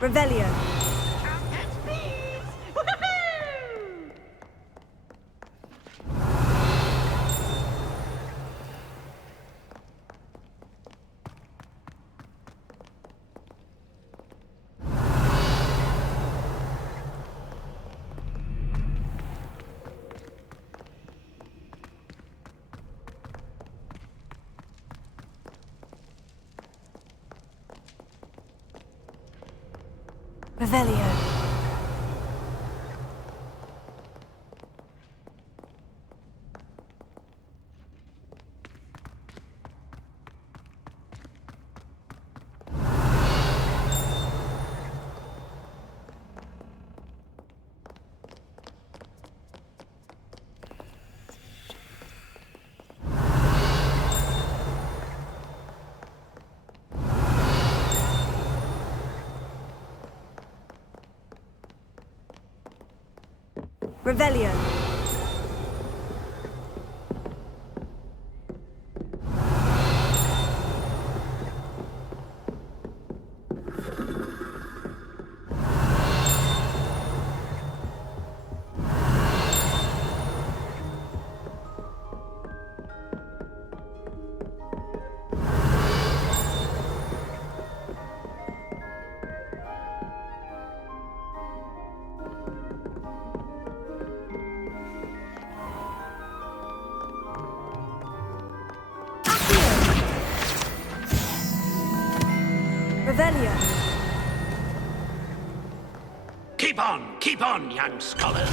Revelio. Revelio. Revelio. Revelio. Keep on, young scholars.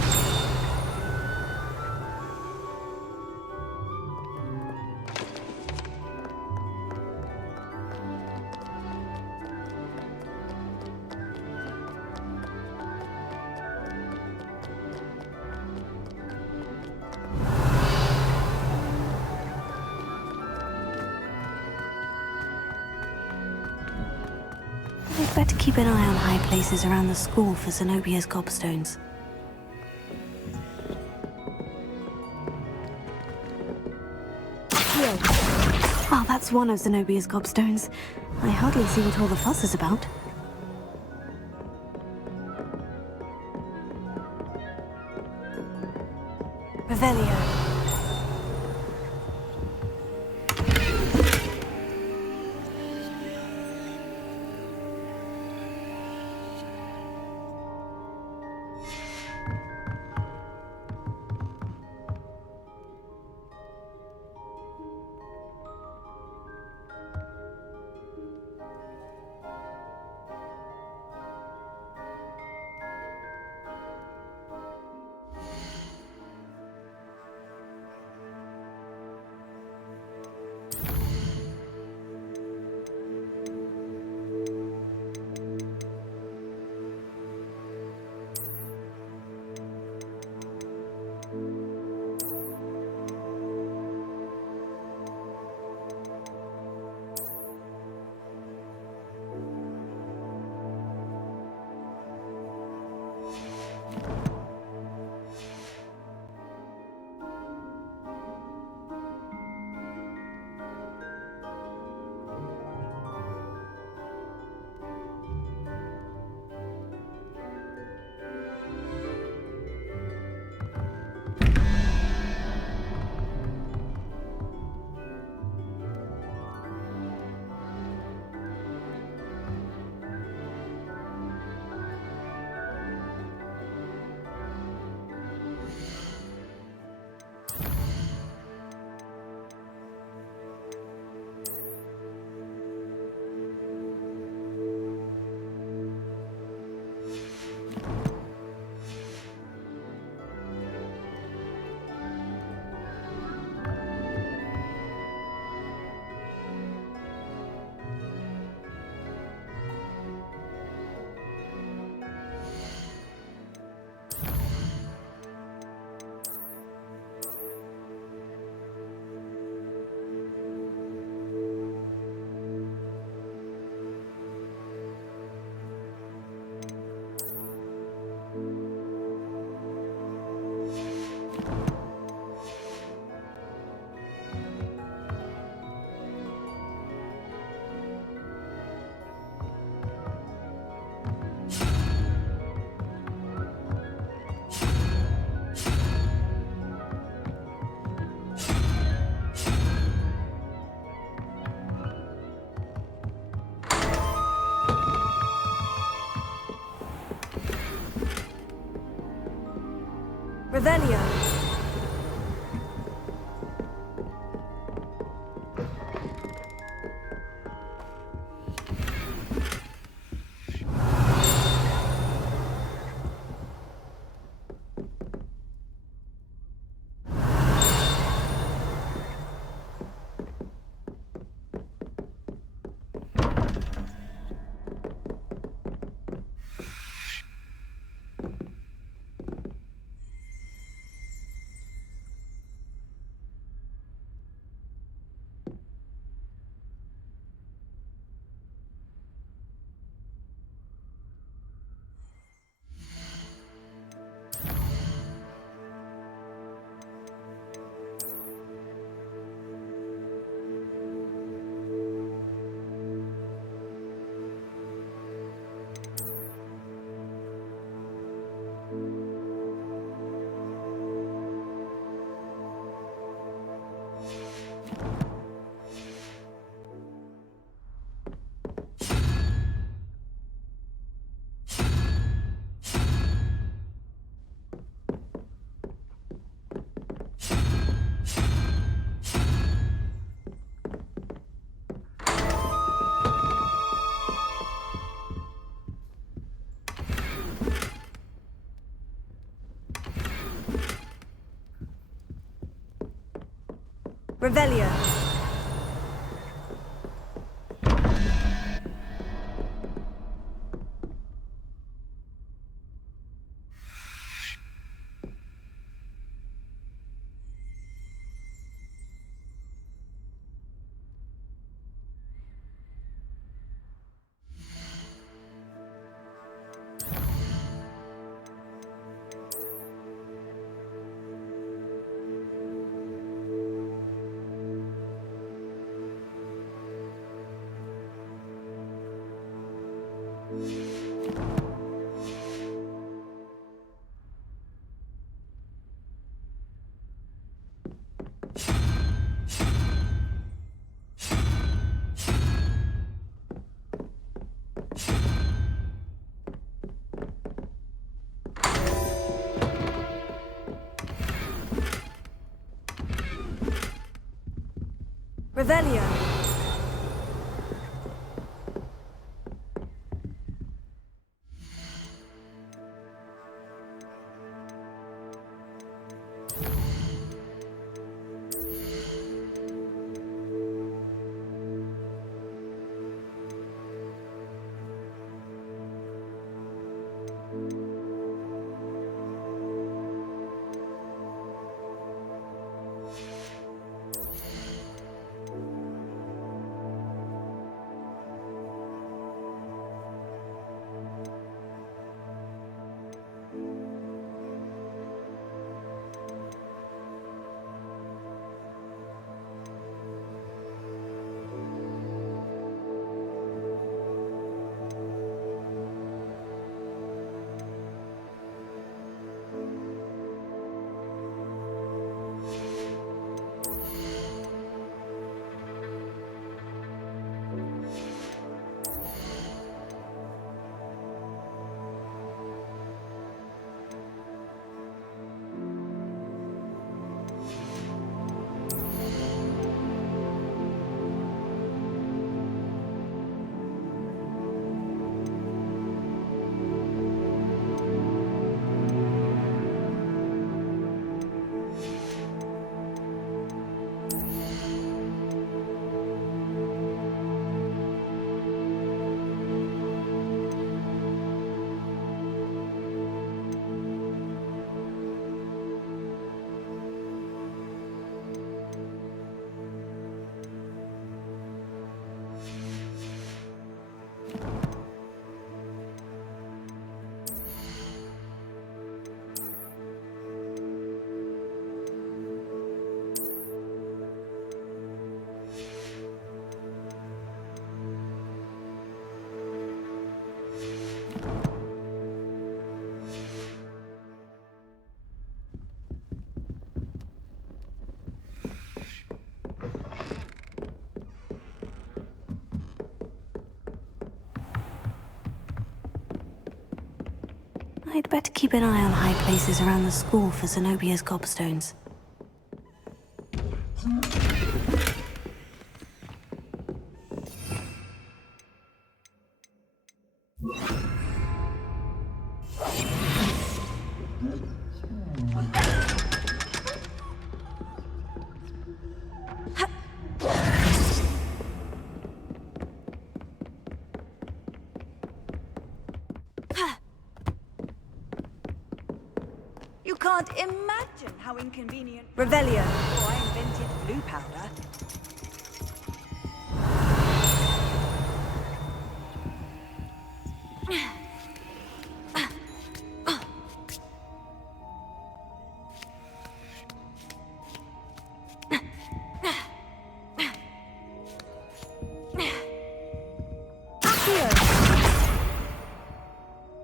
We'd better keep an eye on high places around the school for Zenobia's gobstones. That's one of Zenobia's gobstones. I hardly see what all the fuss is about. Revelio. Revelio. Revelio. Revelio. I'd better keep an eye on high places around the school for Zenobia's gobstones. You can't imagine how inconvenient. Revelio. Before I invented blue powder.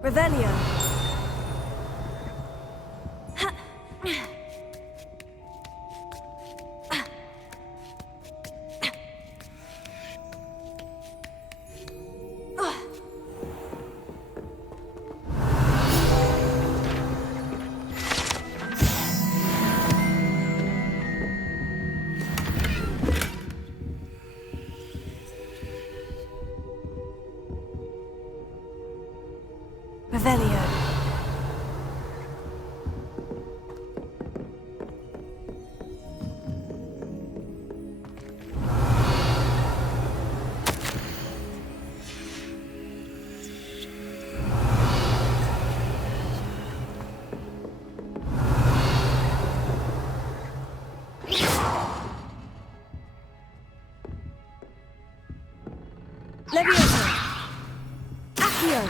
Revelio. Revelio. Levioso. Accio.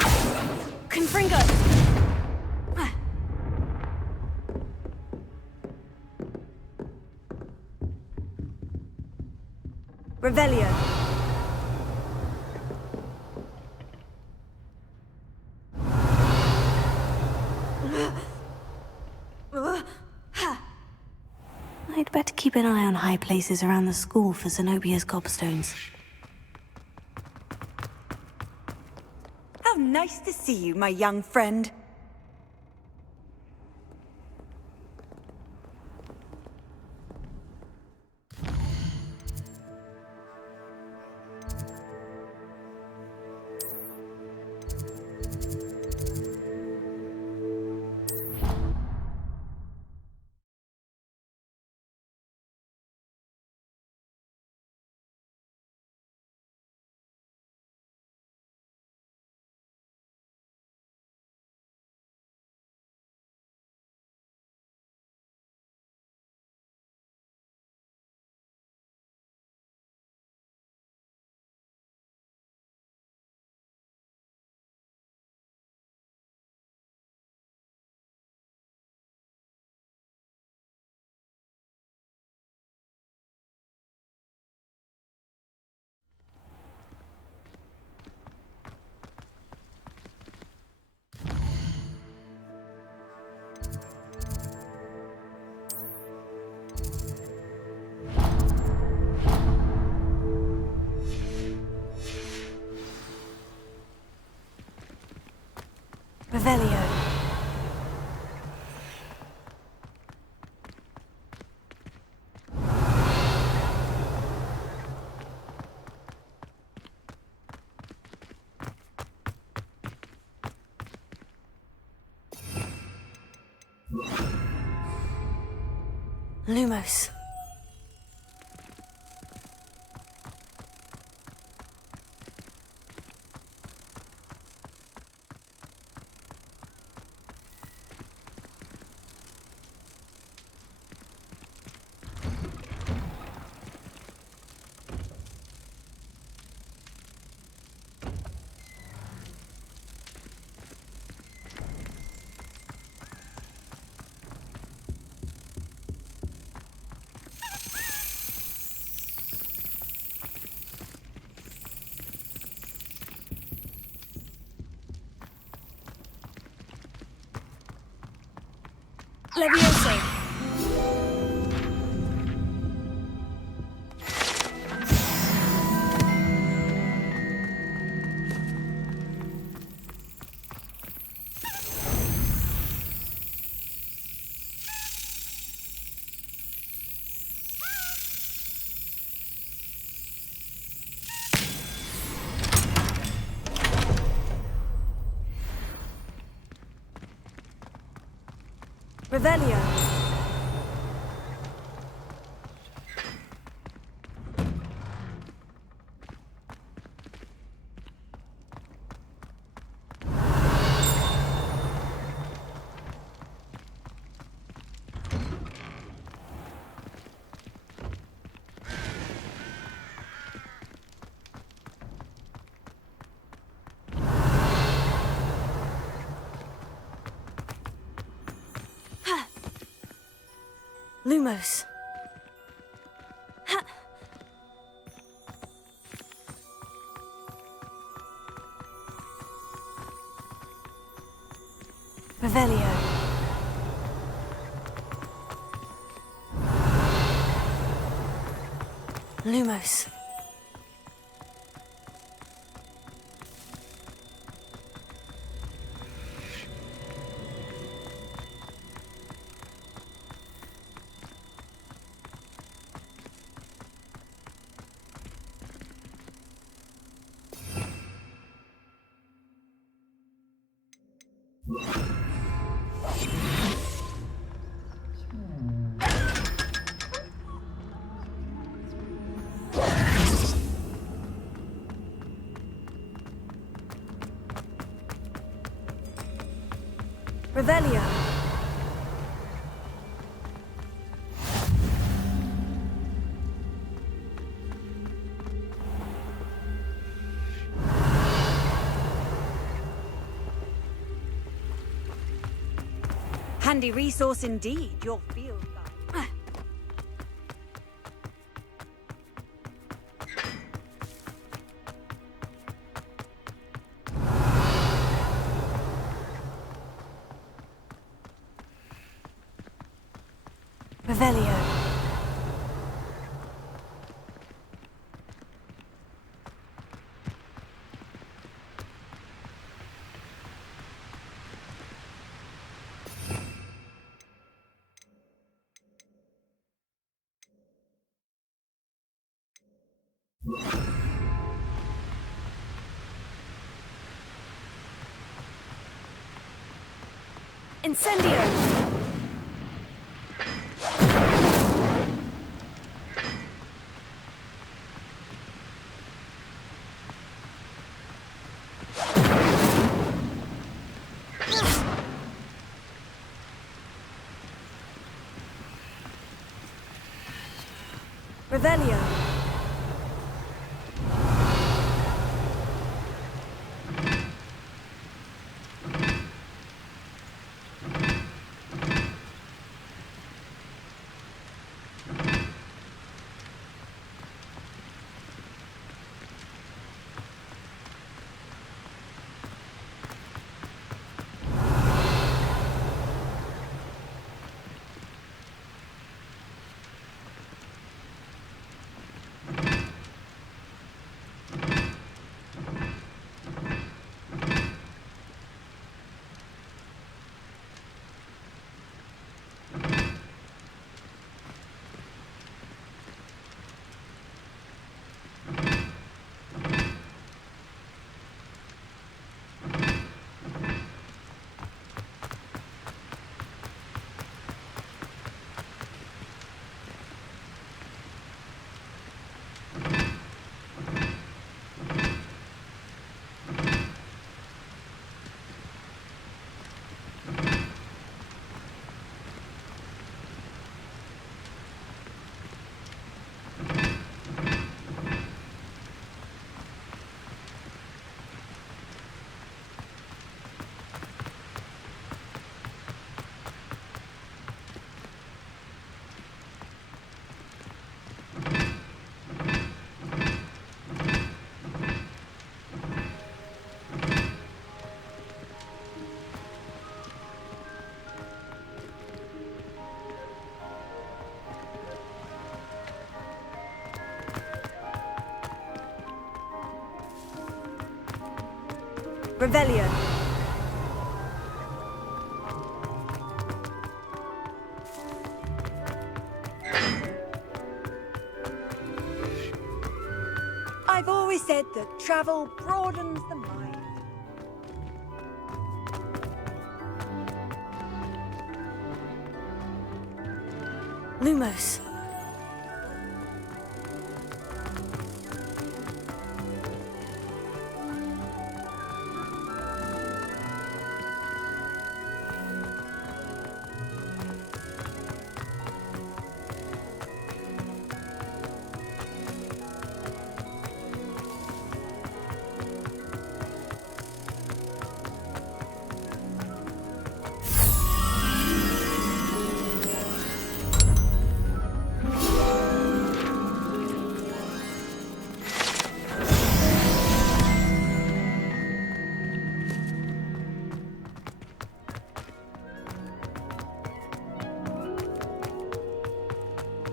Confringo. Revelio. I'd better keep an eye on high places around the school for Zenobia's gobstones. How nice to see you, my young friend. Revelio. Lumos. Levioso. Revelio. Lumos. Ha. Revelio. Lumos. Revelio. Handy resource indeed, your field guide. Revelio. Incendio! Revelio. Revelio. I've always said that travel broadens the mind. Lumos.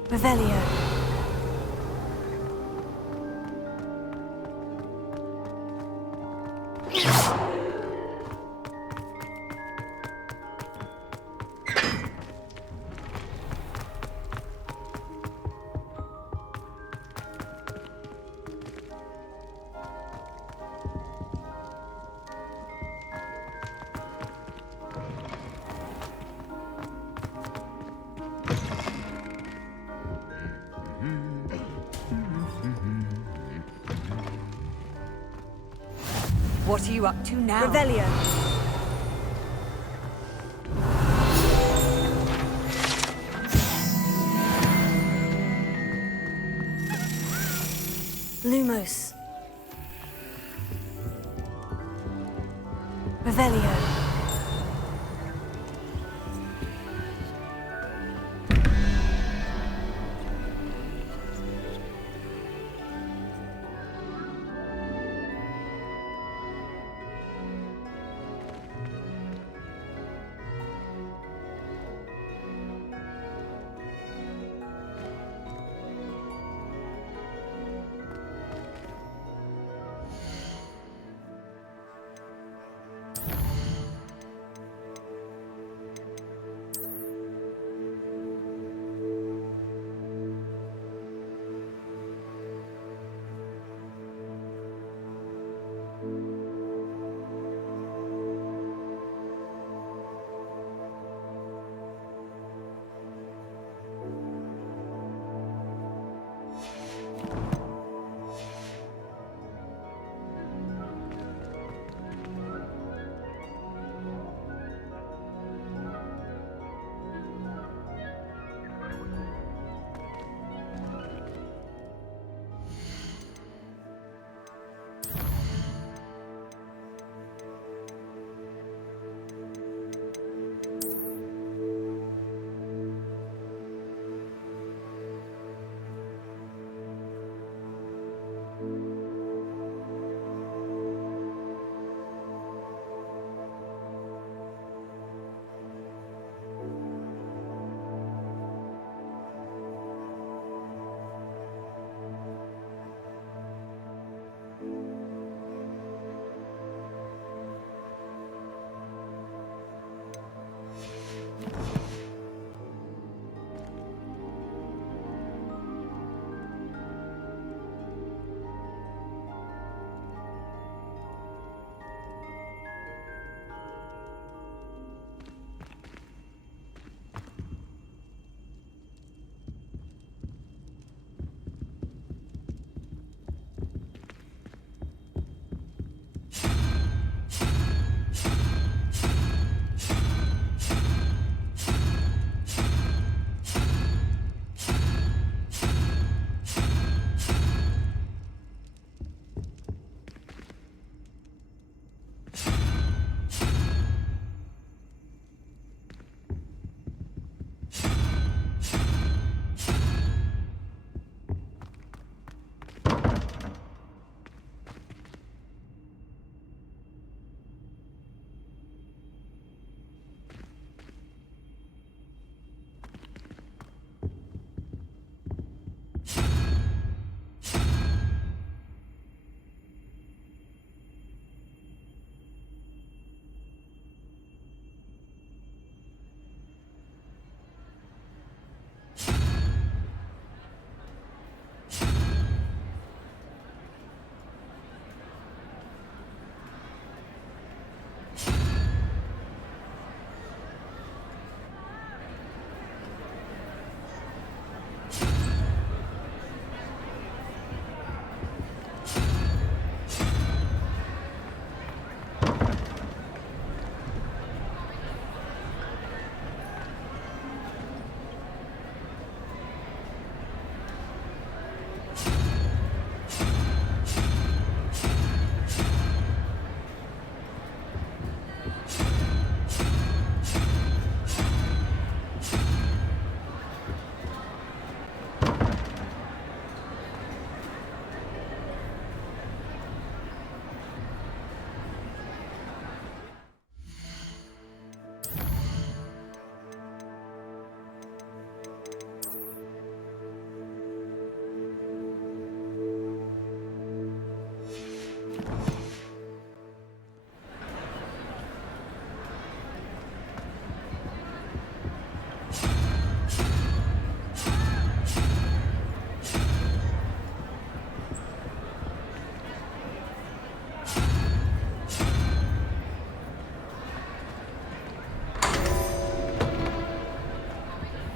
Revelio. What are you up to now? Revelio. Lumos. Revelio.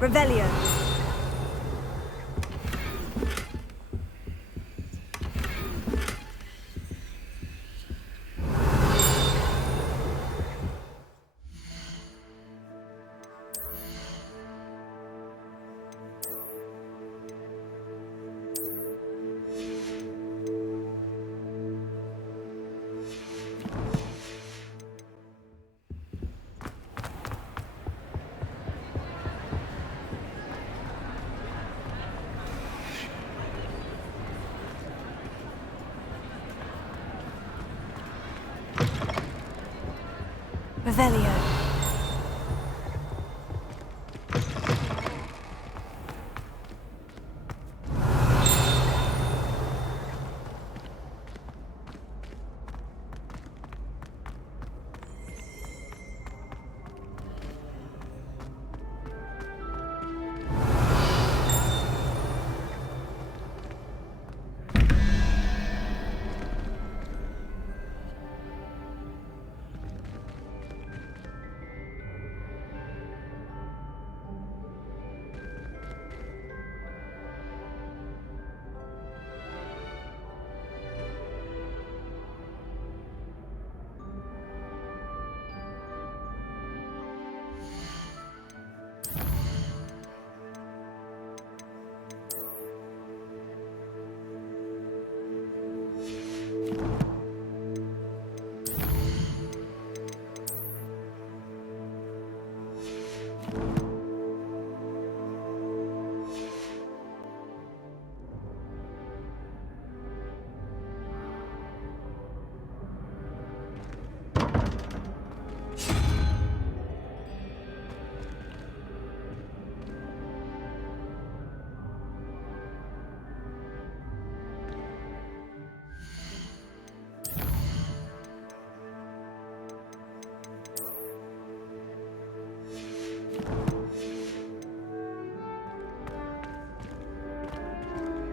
Revelio. Revelio.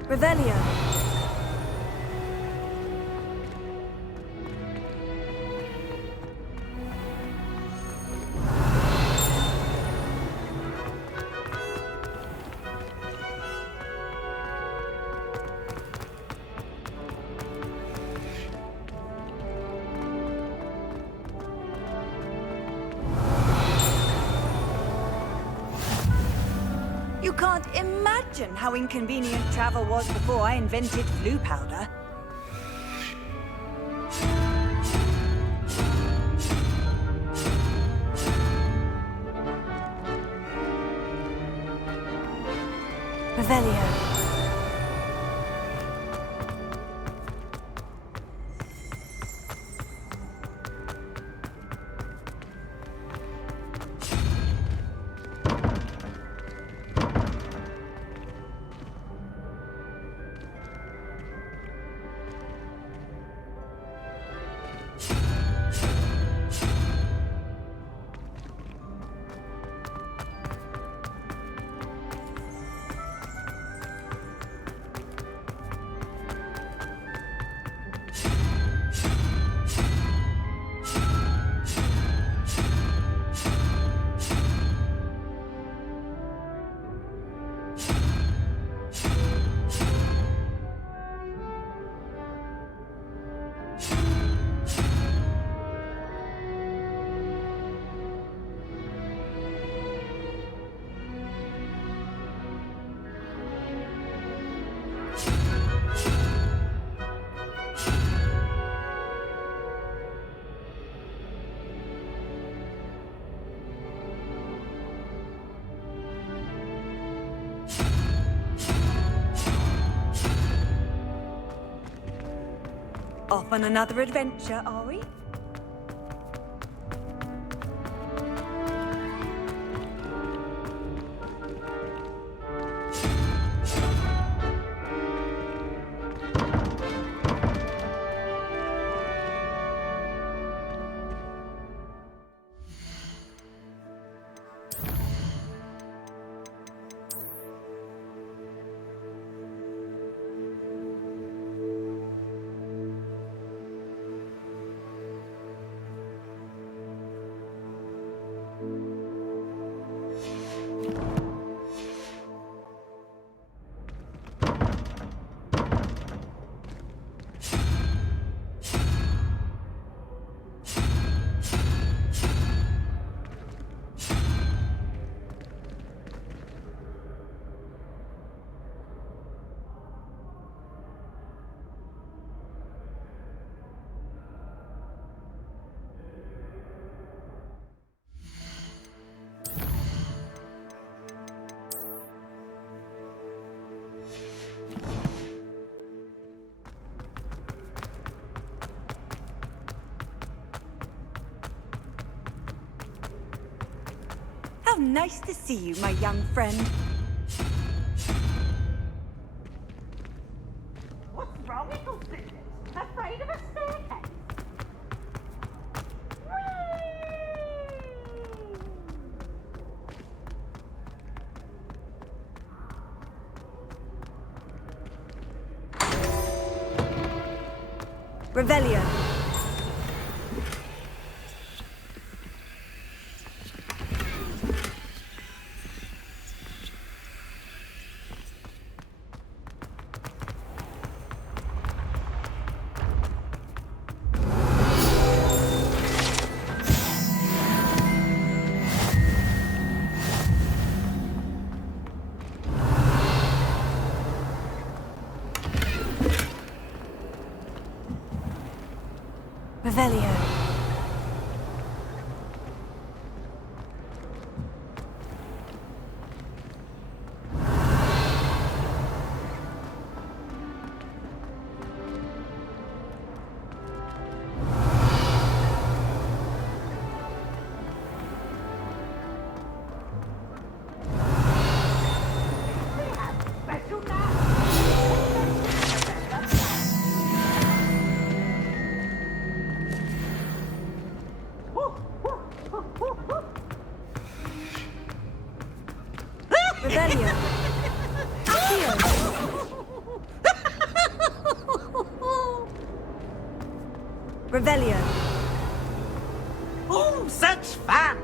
Revelio. You can't imagine how inconvenient travel was before I invented blue powder. Revelio. Off on another adventure, are we? How nice to see you, my young friend. What's wrong with those business? Afraid of a staircase? Revelio. Revelio. Revelio. Revelio. Oh, such fun!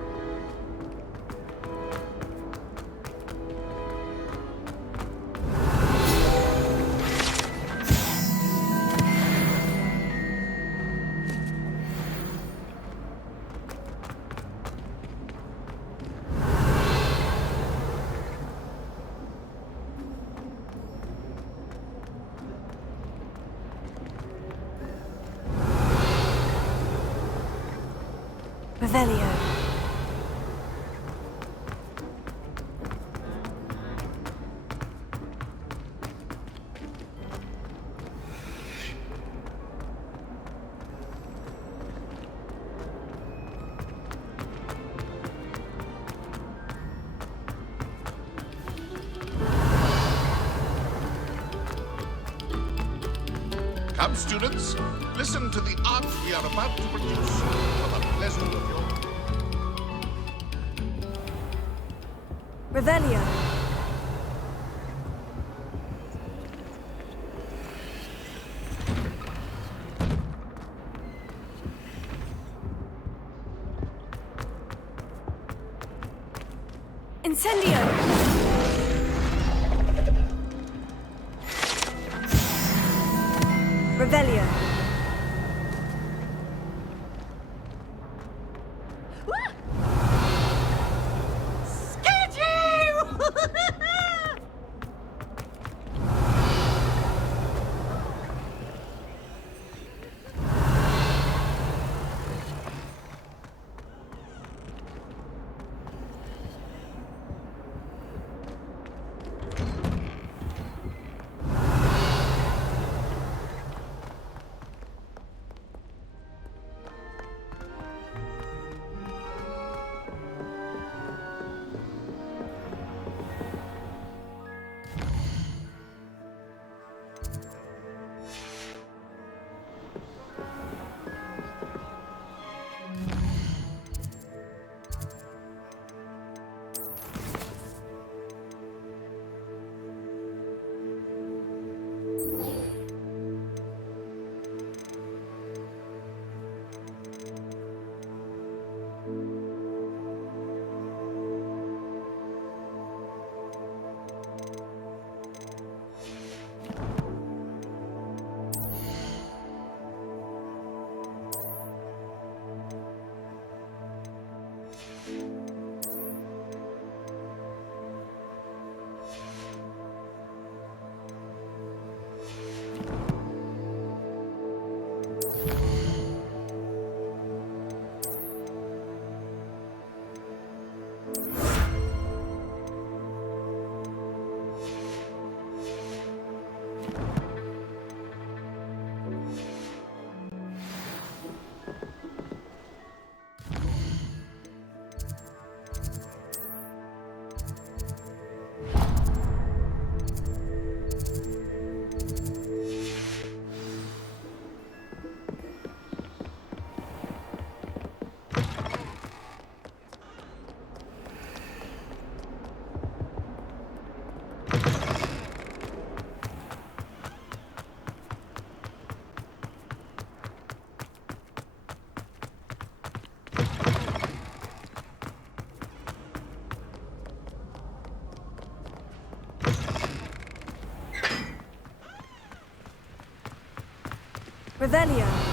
Revelio. Come, students, listen to the art we are about to produce for the pleasure of your... Revelio. Incendio! Revelio. Scared you! Revelio.